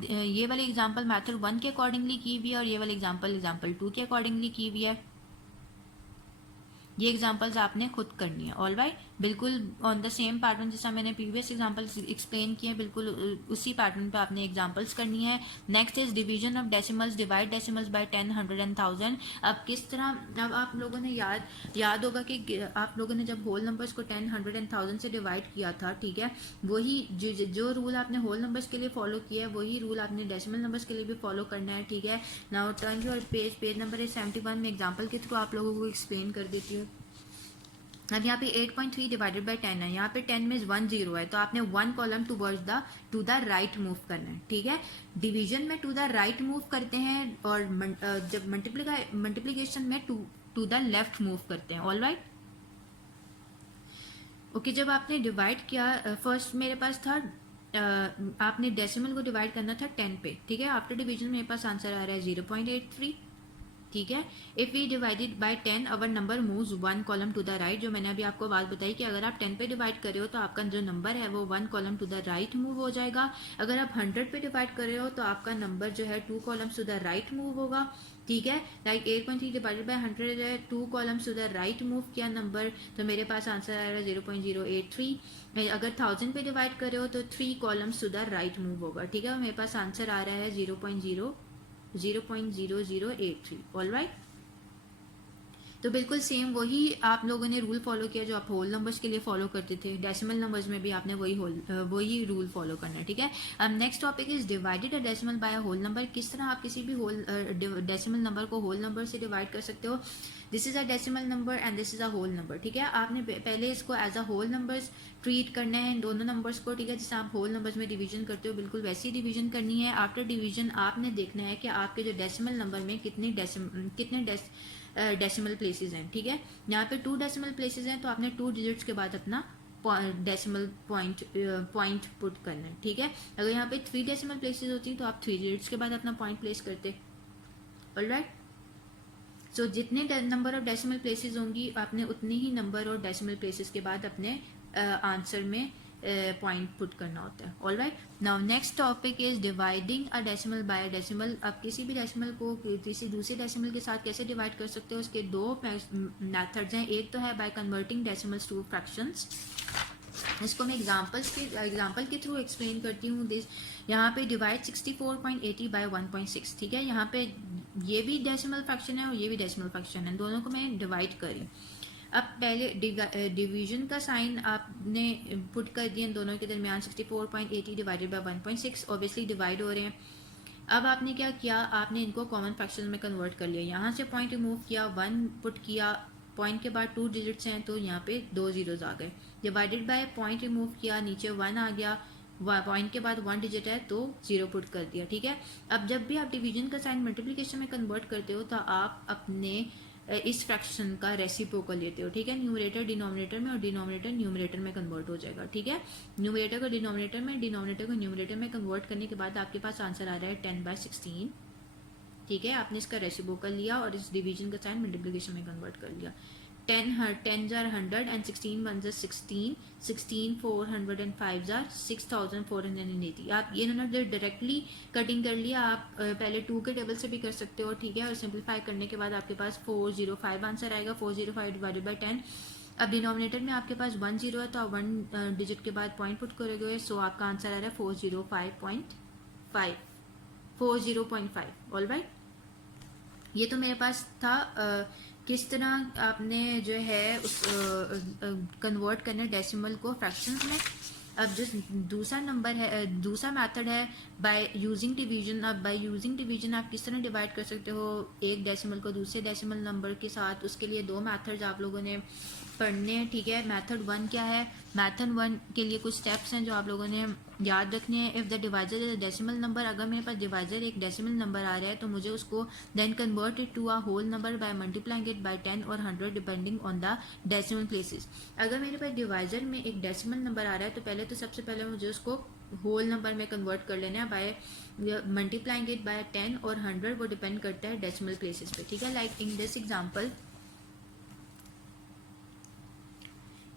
ये वाली एग्जाम्पल मैथड 1 के अकॉर्डिंगली की हुई है और ये वाली एग्जाम्पल 2 के अकॉर्डिंगली की हुई है। ये एग्जांपल्स आपने खुद करनी है। ऑलराइट, बिल्कुल ऑन द सेम पैटर्न जैसा मैंने प्रीवियस एग्जांपल्स एक्सप्लेन किए, बिल्कुल उसी पैटर्न पे आपने एग्जांपल्स करनी है। Next is division of decimals, divide decimals by 10, 100 and 1000। अब किस तरह, अब आप लोगों ने याद होगा कि आप लोगों ने जब होल नंबर्स को 10, 100 एंड 1000 से डिवाइड किया था, ठीक है, वही जो रूल आपने होल नंबर्स के लिए फॉलो किया है वही रूल आपने डेसिमल नंबर्स के लिए भी फॉलो करना है, ठीक है। Now turn your page number is 71 में एग्जाम्पल के थ्रू आप लोगों को एक्सप्लेन कर देती हूँ। अब यहाँ पे 8.3 डिवाइडेड बाई 10 है, यहाँ पे 10 में 1 0 है तो आपने 1 column to the right move करना है, ठीक है। डिवीजन में टू द राइट मूव करते हैं और जब मल्टीप्लिकेशन में टू द लेफ्ट मूव करते हैं। All right, okay. जब आपने डिवाइड किया, फर्स्ट मेरे पास था आपने डेसिमल को डिवाइड करना था 10 पे, ठीक है। आफ्टर डिवीजन मेरे पास आंसर आ रहा है 0.83, ठीक है। If we divided by 10 our number moves 1 column to the right. जो मैंने अभी आपको बात बताई कि अगर आप 10 पे डिवाइड कर रहे हो तो आपका जो नंबर है वो 1 column to the right move हो जाएगा। अगर आप 100 पे डिवाइड कर रहे हो तो आपका नंबर जो है 2 columns to the right move होगा, ठीक है। लाइक 8.3 डिवाइडेड बाय 100 है, 2 columns to the right move किया नंबर, तो मेरे पास आंसर आ रहा है 0.083। अगर 1000 पे डिवाइड कर रहे हो तो 3 columns to the right move होगा, ठीक है। मेरे पास आंसर आ रहा है 0.0083। ऑल राइट, तो बिल्कुल सेम वही आप लोगों ने रूल फॉलो किया जो आप होल नंबर्स के लिए फॉलो करते थे। डेसिमल नंबर्स में भी आपने वही रूल फॉलो करना है, ठीक है। अब next topic is divided a decimal by a whole number. किस तरह आप किसी भी होल डेसिमल नंबर को होल नंबर से डिवाइड कर सकते हो। This is a decimal number and this is a whole number, ठीक है। आपने पहले इसको as a whole numbers treat करना है इन दोनों नंबर्स को, ठीक है। जैसे आप होल नंबर्स में डिवीजन करते हो बिल्कुल वैसी डिवीजन करनी है। आफ्टर डिवीजन आपने देखना है कि आपके जो डेसिमल नंबर में कितने डेसिमल प्लेसेस हैं, ठीक है। यहाँ पे 2 डेसिमल प्लेसेस हैं तो आपने 2 डिजिट्स के बाद अपना डेसिमल पॉइंट पुट करना है, ठीक है। अगर यहाँ पे 3 डेसिमल प्लेसेस होती तो आप 3 डिजिट्स के बाद अपना पॉइंट प्लेस करते। ऑलराइट, सो जितने नंबर ऑफ डेसिमल प्लेसेस होंगी आपने उतने ही नंबर और डेसिमल प्लेसेस के बाद अपने आंसर में पॉइंट पुट करना होता है। All right, now next topic is dividing a decimal by a decimal. आप किसी भी डेसिमल को किसी दूसरे डेसिमल के साथ कैसे डिवाइड कर सकते हो, उसके 2 मेथड्स हैं। एक तो है by converting decimals two fractions, इसको मैं एग्जांपल के थ्रू एक्सप्लेन करती हूँ। दिस यहाँ पे डिवाइड 64.80 बाय 1.6, ठीक है। यहाँ पे ये भी डेसिमल फ्रैक्शन है और ये भी डेसिमल फ्रैक्शन है, दोनों को मैं डिवाइड करी। अब पहले डिवीजन का साइन आपने पुट कर दिया दोनों के दरमियान, 64.80 डिवाइडेड बाय 1.6 ऑब्वियसली डिवाइड हो रहे हैं। अब आपने क्या किया, आपने इनको कॉमन फ्रैक्शन में कन्वर्ट कर लिया। यहाँ से पॉइंट रिमूव किया, 1 पुट किया, पॉइंट के बाद 2 डिजिट्स हैं तो यहाँ पे 2 जीरोज आ गए। डिवाइडेड बाय पॉइंट रिमूव किया, नीचे 1 आ गया, पॉइंट के बाद 1 डिजिट है तो 0 पुट कर दिया, ठीक है। अब जब भी आप डिवीजन का साइन मल्टीप्लिकेशन में कन्वर्ट करते हो तो आप अपने इस फ्रैक्शन का रेसिप्रोकल लेते हो, ठीक है। न्यूमरेटर डिनोमिनेटर में और डिनोमिनेटर न्यूमरेटर में कन्वर्ट हो जाएगा, ठीक है। न्यूमरेटर को डिनोमिनेटर में, डिनोमिनेटर को न्यूमरेटर में कन्वर्ट करने के बाद आपके पास आंसर आ रहा है 10/16, ठीक है। आपने इसका रेसिप्रोकल लिया और इस डिवीजन का साइन मल्टीप्लिकेशन में कन्वर्ट कर लिया। 10 जार 100 एंड 16 1 जार 16, 16 400 एंड 5 जार 6480। आप ये ना डायरेक्टली कटिंग कर लिया, आप पहले 2 के टेबल से भी कर सकते हो, ठीक है। और सिंपलीफाई करने के बाद आपके पास 405 आंसर आएगा, 405 डिवाइडेड बाई 10। अब डिनोमिनेटर में आपके पास 1 0 है तो आप 1 डिजिट के बाद पॉइंट पुट करोगे, सो आपका आंसर आ रहा है 405.5, 40.5। ऑल राइट, ये तो मेरे पास था किस तरह आपने जो है उस कन्वर्ट करना डेसिमल को फ्रैक्शंस में। अब जो दूसरा नंबर है, दूसरा मेथड है बाय यूजिंग डिवीजन। अब बाय यूजिंग डिवीजन आप किस तरह डिवाइड कर सकते हो एक डेसिमल को दूसरे डेसिमल नंबर के साथ, उसके लिए 2 मेथड्स आप लोगों ने पढ़ने हैं, ठीक है। मेथड 1 क्या है, मेथड 1 के लिए कुछ स्टेप्स हैं जो आप लोगों ने याद रखने हैं। If the divisor is a decimal number, अगर मेरे पास डिवाइजर एक डेसिमल नंबर आ रहा है तो मुझे उसको then convert it to a whole number by multiplying it by 10 और 100 depending on the decimal places. अगर मेरे पास डिवाइजर में एक डेसिमल नंबर आ रहा है तो पहले तो सबसे पहले मुझे उसको होल नंबर में कन्वर्ट कर लेना है बाय मल्टीप्लाइंग इट बाय 10 और 100, वो डिपेंड करता है डेसिमल प्लेसेस पे, ठीक है। लाइक इन दिस एग्जाम्पल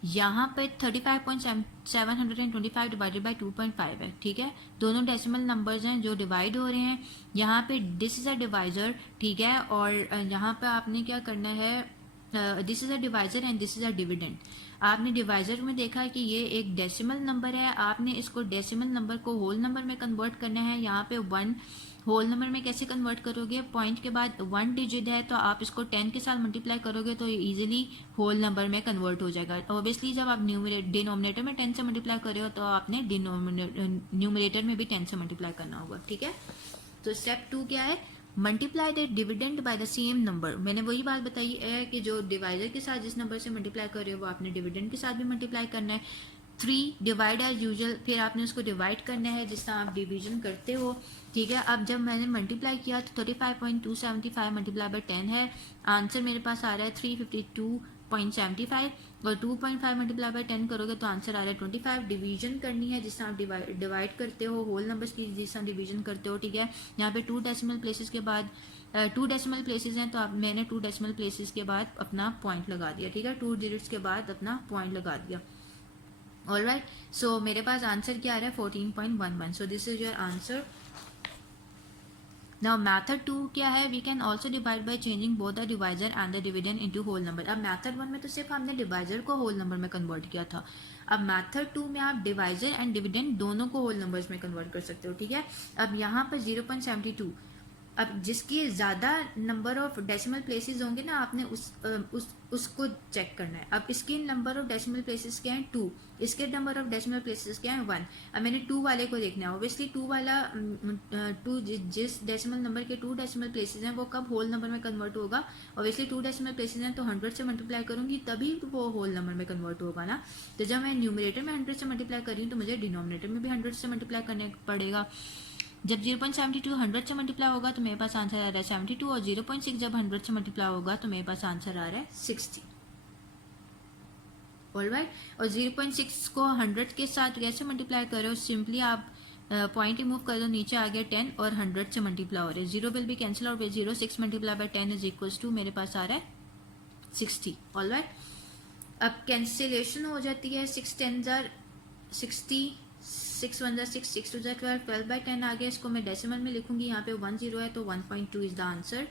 यहाँ पे 35.725 डिवाइडेड बाई 2.5 है, ठीक है। दोनों डेसिमल नंबर्स हैं जो डिवाइड हो रहे हैं। यहाँ पे दिस इज अ डिवाइजर, ठीक है। और यहाँ पे आपने क्या करना है, this is a divisor and this is a dividend. आपने डिवाइजर में देखा कि ये एक डेसिमल नंबर है, आपने इसको डेसिमल नंबर को होल नंबर में कन्वर्ट करना है। यहाँ पे 1 होल नंबर में कैसे कन्वर्ट करोगे, पॉइंट के बाद 1 डिजिट है तो आप इसको 10 के साथ मल्टीप्लाई करोगे तो ये इजीली होल नंबर में कन्वर्ट हो जाएगा। ऑब्वियसली जब आप डिनोमिनेटर में 10 से मल्टीप्लाई कर रहे हो तो आपने न्यूमरेटर में भी 10 से मल्टीप्लाई करना होगा, ठीक है। तो स्टेप 2 क्या है, multiply the dividend by the same number. मैंने वही बात बताई है कि जो डिवाइजर के साथ जिस नंबर से मल्टीप्लाई कर रहे हो वो आपने डिविडेंड के साथ भी मल्टीप्लाई करना है। 3 डिवाइड एज यूजुअल, फिर आपने उसको डिवाइड करना है जिस तरह आप डिवीजन करते हो, ठीक है। अब जब मैंने मल्टीप्लाई किया तो 35.275 मल्टीप्लाई बाय 10 है, आंसर मेरे पास आ रहा है 352.75 और 2.5 मल्टीप्लाई बाय 10 करोगे तो आंसर आ रहा है 25। डिवीजन करनी है जिस तरह आप डिवाइड करते हो होल नंबर्स की, जिस तरह डिवीजन करते हो, ठीक है। यहाँ पे 2 डेसिमल प्लेसेस के बाद 2 डेसिमल प्लेसेस हैं तो आप मैंने 2 डेसिमल प्लेसेस के बाद अपना पॉइंट लगा दिया, ठीक है। 2 डिजिट्स के बाद अपना पॉइंट लगा दिया। ऑल राइट, सो मेरे पास आंसर क्या आ रहा है 14.11। So this is your answer. Now method 2 क्या है, we can also divide by changing both the divisor and the dividend into whole number. अब मेथड 1 में तो सिर्फ हमने डिवाइजर को होल नंबर में कन्वर्ट किया था, अब मेथड 2 में आप डिवाइजर एंड डिविडेंड दोनों को होल नंबर्स में कन्वर्ट कर सकते हो, ठीक है। अब यहाँ पर 0.72, अब जिसकी ज़्यादा नंबर ऑफ डेसिमल प्लेसेस होंगे ना, आपने उसको चेक करना है। अब इसके नंबर ऑफ डेसिमल प्लेसेस क्या हैं 2, इसके नंबर ऑफ डेसिमल प्लेसेस क्या हैं 1। अब मैंने 2 वाले को देखना है, ऑब्वियसली 2 वाला 2 जिस डेसिमल नंबर के 2 डेसिमल प्लेसेस हैं वो कब होल नंबर में कन्वर्ट होगा, ऑब्वियसली 2 डेसिमल प्लेसेस हैं तो 100 से मल्टीप्लाई करूंगी तभी वो होल नंबर में कन्वर्ट होगा ना। तो जब मैं न्यूमरेटर में 100 से मल्टीप्लाई कर रही हूँ तो मुझे डिनोमिनेटर में भी 100 से मल्टीप्लाई करने पड़ेगा। जब 0.72 100 से मल्टीप्लाई होगा तो मेरे पास आंसर आ रहा है 72 और 0.6 जब 100 से मल्टीप्लाई होगा तो मेरे पास आंसर आ रहा है 60। ऑलराइट, और 0.6 को 100 के साथ कैसे मल्टीप्लाई करो, सिंपली आप पॉइंट रिमूव कर दो, नीचे आ गया 10 और 100 से मल्टीप्लाई हो रहे हैं, 0 विल बी कैंसिल और 0 6 multiply by 10 is equals to मेरे पास आ रहा है 60। ऑलराइट, अब कैंसिलेशन हो जाती है, 6 10 जार 60, 6 1 6, 6 2 12, 12 बाई 10 आ गया। इसको मैं डेसिमल में लिखूंगी, यहाँ पे 1 0 है तो 1.2 इज द आंसर।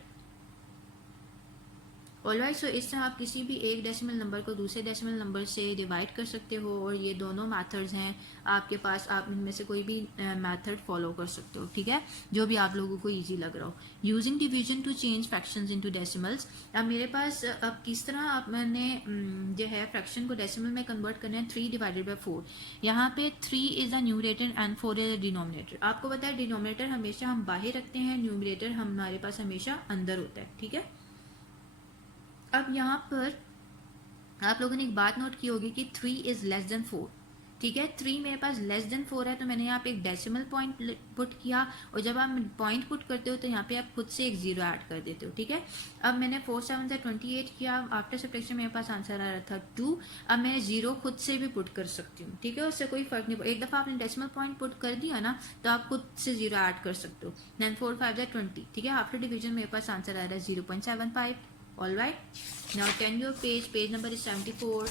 ऑलराइट, सो इस तरह आप किसी भी एक डेसिमल नंबर को दूसरे डेसिमल नंबर से डिवाइड कर सकते हो, और ये दोनों मेथड्स हैं आपके पास, आप इनमें से कोई भी मेथड फॉलो कर सकते हो, ठीक है, जो भी आप लोगों को इजी लग रहा हो। Using division to change fractions into decimals, अब मेरे पास अब किस तरह आप मैंने जो है फ्रैक्शन को डेसिमल में कन्वर्ट करना है, 3 डिवाइडेड बाई 4। यहाँ पे 3 is the numerator and 4 is the denominator. आपको पता है डिनोमिनेटर हमेशा हम बाहर रखते हैं, न्यूमरेटर हमारे पास हमेशा अंदर होता है, ठीक है। अब यहाँ पर आप लोगों ने एक बात नोट की होगी कि 3 इज लेस देन 4, ठीक है। 3 मेरे पास लेस देन 4 है, तो मैंने यहाँ पे एक डेसिमल पॉइंट पुट किया, और जब आप पॉइंट पुट करते हो तो यहाँ पे आप खुद से एक जीरो ऐड कर देते हो, ठीक है। अब मैंने 4 7 से 28 किया, आफ्टर सब्ट्रैक्शन मेरे पास आंसर आ रहा था 2। अब मैं जीरो खुद से भी पुट कर सकती हूँ, ठीक है, उससे कोई फर्क नहीं पड़ता। एक दफ़ा आपने डेसिमल पॉइंट पुट कर दिया ना, तो आप खुद से जीरो ऐड कर सकते हो। देन 4 5 20, ठीक है। आफ्टर डिवीजन मेरे पास आंसर आ रहा है 0.75। All right, now turn your page number is 74.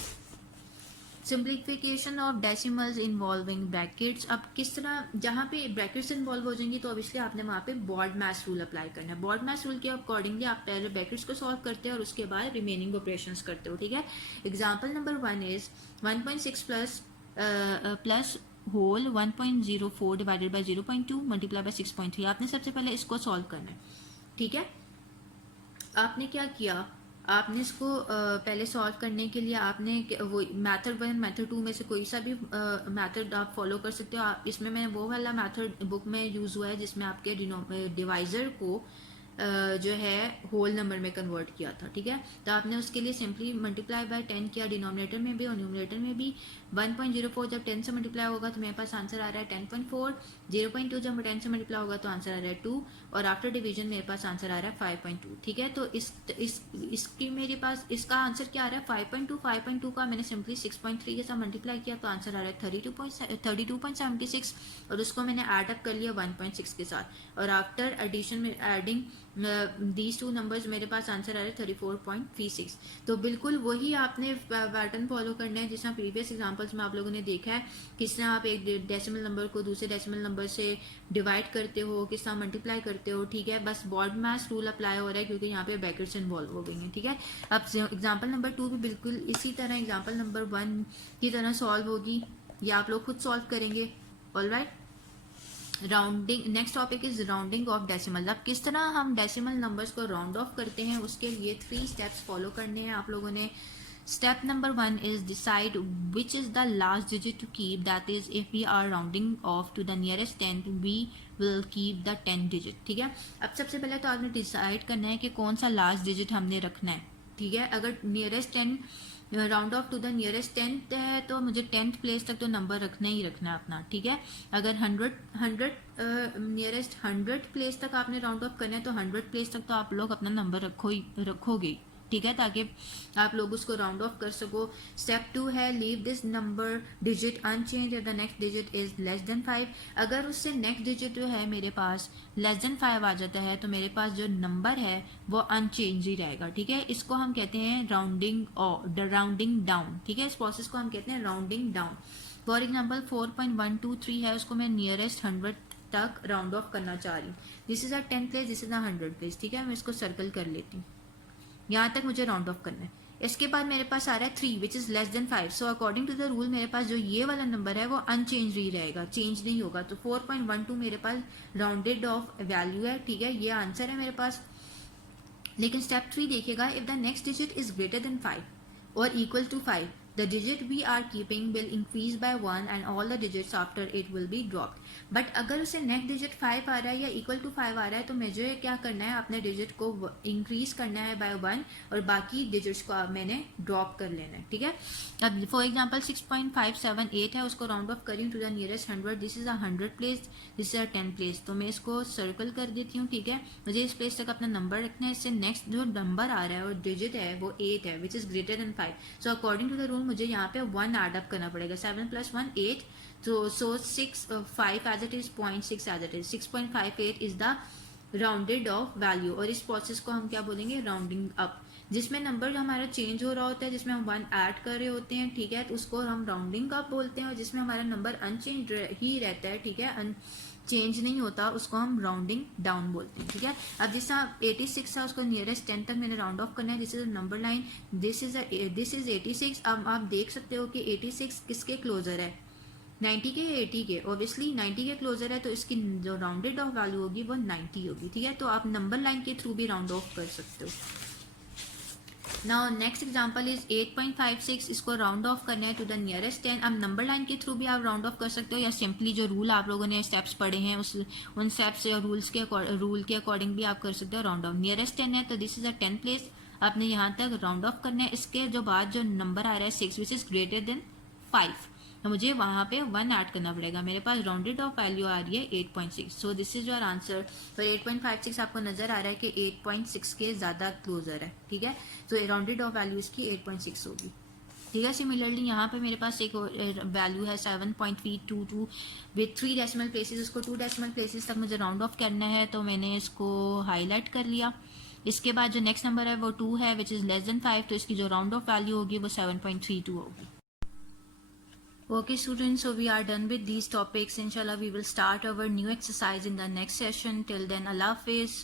Simplification of decimals involving brackets. अब किस तरह, जहाँ पे ब्रैकेट्स इन्वॉल्व हो जाएंगी तो ऑब्वियसली आपने वहाँ पे बॉड मैस रूल अप्लाई करना है। बॉड मैस रूल के अकॉर्डिंगली आप पहले ब्रैकेट्स को सॉल्व करते हैं और उसके बाद रिमेनिंग ऑपरेशंस करते हो, ठीक है। Example number 1 is 1.6 plus whole 1.04 divided by 0.2 multiply by 6.3। आपने सबसे पहले इसको सॉल्व करना है, ठीक है। आपने क्या किया, आपने इसको पहले सॉल्व करने के लिए आपने वो मेथड 1 मेथड 2 में से कोई सा भी मेथड आप फॉलो कर सकते हो। आप इसमें मैंने वो वाला मेथड बुक में यूज़ हुआ है जिसमें आपके डिवाइज़र को जो है होल नंबर में कन्वर्ट किया था, ठीक है। तो आपने उसके लिए सिंपली मल्टीप्लाई बाय 10 किया, डिनोमिनेटर में भी और न्यूमरेटर में भी। 1.04 जब 10 से मल्टीप्लाई होगा तो मेरे पास आंसर आ रहा है 10.4। 0.2 जब 10 से मल्टीप्लाई होगा तो आंसर आ रहा है 2, और आफ्टर डिवीजन मेरे पास आंसर आ रहा है 5.2, ठीक है। तो इसकी मेरे पास इसका आंसर क्या आ रहा है 5.2। 5.2 का मैंने सिंपली 6.3 के साथ मल्टीप्लाई किया तो आंसर आ रहा है 32.76, और उसको मैंने ऐड अप कर लिया 1.6 के साथ, और आफ्टर एडिशन में एडिंग दीज टू नंबर्स मेरे पास आंसर आ रहा है 34.36। तो बिल्कुल वही आपने पैटर्न फॉलो करना है जिसमें प्रीवियस एग्जांपल्स में आप लोगों ने देखा है, किस तरह आप एक डेसिमल नंबर को दूसरे डेसिमल नंबर से डिवाइड करते हो, किस तरह मल्टीप्लाई करते हो, ठीक है। बस बॉड मैस रूल अप्लाई हो रहा है क्योंकि यहाँ पे ब्रैकेट्स इन्वॉल्व हो गई हैं, ठीक है। अब एग्जाम्पल नंबर 2 भी बिल्कुल इसी तरह एग्जाम्पल नंबर 1 की तरह सॉल्व होगी, या आप लोग खुद सॉल्व करेंगे। Alright, rounding, next topic is rounding off decimal. अब किस तरह हम डेसिमल नंबर्स को राउंड ऑफ करते हैं, उसके लिए 3 स्टेप्स फॉलो करने हैं आप लोगों ने। Step number 1 is decide which is the last digit to keep, that is if we are rounding off to the nearest 10 we will keep the 10 digit, ठीक है। अब सबसे पहले तो आपने डिसाइड करना है कि कौन सा लास्ट डिजिट हमने रखना है, ठीक है। अगर nearest 10 round off to the nearest 10th है तो मुझे 10th प्लेस तक तो नंबर रखना ही रखना है अपना, ठीक है। अगर 100 नियरेस्ट 100 प्लेस तक आपने राउंड ऑफ करना है तो 100 प्लेस तक तो आप लोग अपना नंबर रखोगे, ठीक है, ताकि आप लोग उसको राउंड ऑफ कर सको। स्टेप 2 है leave this number digit unchanged if the next digit is less than 5। अगर उससे नेक्स्ट डिजिट जो है मेरे पास लेस देन 5 आ जाता है तो मेरे पास जो नंबर है वो अनचेंज ही रहेगा, ठीक है। इसको हम कहते हैं राउंडिंग डाउन, ठीक है। इस प्रोसेस को हम कहते हैं राउंडिंग डाउन। फॉर एग्जाम्पल 4.123 है, उसको मैं नियरेस्ट 100 तक राउंड ऑफ करना चाह रही हूँ। This is a 10 place, this is a 100 place, ठीक है। मैं इसको सर्कल कर लेती हूँ, यहाँ तक मुझे राउंड ऑफ करना है। इसके बाद मेरे पास आ रहा है 3 which is less than 5। So according to the rule मेरे पास जो ये वाला नंबर है वो अनचेंज ही रहेगा, चेंज नहीं होगा। तो 4.12 मेरे पास राउंडेड ऑफ वैल्यू है, ठीक है, ये आंसर है मेरे पास। लेकिन स्टेप 3 देखिएगा, if the next digit is greater than 5 और equal to 5 the digit we are keeping will increase by 1 and all the digits after it will be dropped। But अगर उसे नेक्स्ट डिजिट 5 आ रहा है या इक्वल टू 5 आ रहा है तो मुझे क्या करना है, अपने डिजिट को इंक्रीज करना है बाय 1 और बाकी डिजिट्स को मैंने ड्रॉप कर लेना है, ठीक है। अब फॉर एग्जांपल 6.578 है, उसको राउंड ऑफ करी to the nearest 100। This is a 100 place, this is a 10 place. तो मैं इसको सर्कल कर देती हूँ, ठीक है। मुझे इस प्लेस तक अपना नंबर रखना है। इससे नेक्स्ट जो नंबर आ रहा है और डिजिट है वो 8 है which is greater than 5। So according to the rule मुझे यहाँ पे 1 ऐड अप करना पड़ेगा। 7 + 1 8, so 5 as it is, 0.6 as it is, 6.58 is the rounded off value. और इस प्रोसेस को हम क्या बोलेंगे, राउंडिंग अप। जिसमें नंबर हमारा चेंज हो रहा होता है, जिसमें हम 1 ऐड कर रहे होते हैं, ठीक है, तो उसको हम राउंडिंग अप बोलते हैं। और जिसमें हमारा नंबर अनचेंज ही रहता है, ठीक है, चेंज नहीं होता उसको हम राउंडिंग डाउन बोलते हैं, ठीक है। अब जिस 86 था उसको नियरेस्ट 10 तक मैंने राउंड ऑफ करना है, this is a number line, this is 86। अब आप देख सकते हो कि 86 किसके क्लोजर है, 90 के या 80 के। ऑब्वियसली 90 के क्लोजर है तो इसकी जो राउंडेड ऑफ वैल्यू होगी वो 90 होगी, ठीक है। तो आप नंबर लाइन के थ्रू भी राउंड ऑफ कर सकते हो। नाउ नेक्स्ट एग्जांपल इज 8.56, इसको राउंड ऑफ करना है टू द नियरेस्ट 10। अब नंबर लाइन के थ्रू भी आप राउंड ऑफ कर सकते हो, या सिंपली जो रूल आप लोगों ने स्टेप्स पढ़े हैं उन स्टेप्स या रूल के अकॉर्डिंग भी आप कर सकते हो राउंड ऑफ। नियरेस्ट 10 है तो दिस इज अ 10 प्लेस, आपने यहाँ तक राउंड ऑफ करना है। इसके जो बाद जो नंबर आ रहा है 6 विच इज ग्रेटर देन 5, तो मुझे वहाँ पे 1 ऐड करना पड़ेगा। मेरे पास राउंडेड ऑफ वैल्यू आ रही है 8.6, सो दिस इज योर आंसर। पर 8.56 आपको नजर आ रहा है कि 8.6 के ज़्यादा क्लोजर है, ठीक है। तो राउंडेड ऑफ वैल्यू इसकी 8.6 होगी, ठीक है। सिमिलरली यहाँ पे मेरे पास एक वैल्यू है 7.322 विथ 3 डेसिमल प्लेसेस, इसको 2 डेसिमल प्लेसेस तक मुझे राउंड ऑफ करना है, तो मैंने इसको हाईलाइट कर लिया। इसके बाद जो नेक्स्ट नंबर है वो 2 है विच इज़ लेस देन 5, तो इसकी जो राउंड ऑफ वैल्यू होगी वो 7.32 होगी। Okay students, so we are done with these topics. Inshallah we will start our new exercise in the next session. Till then, Allah Hafiz.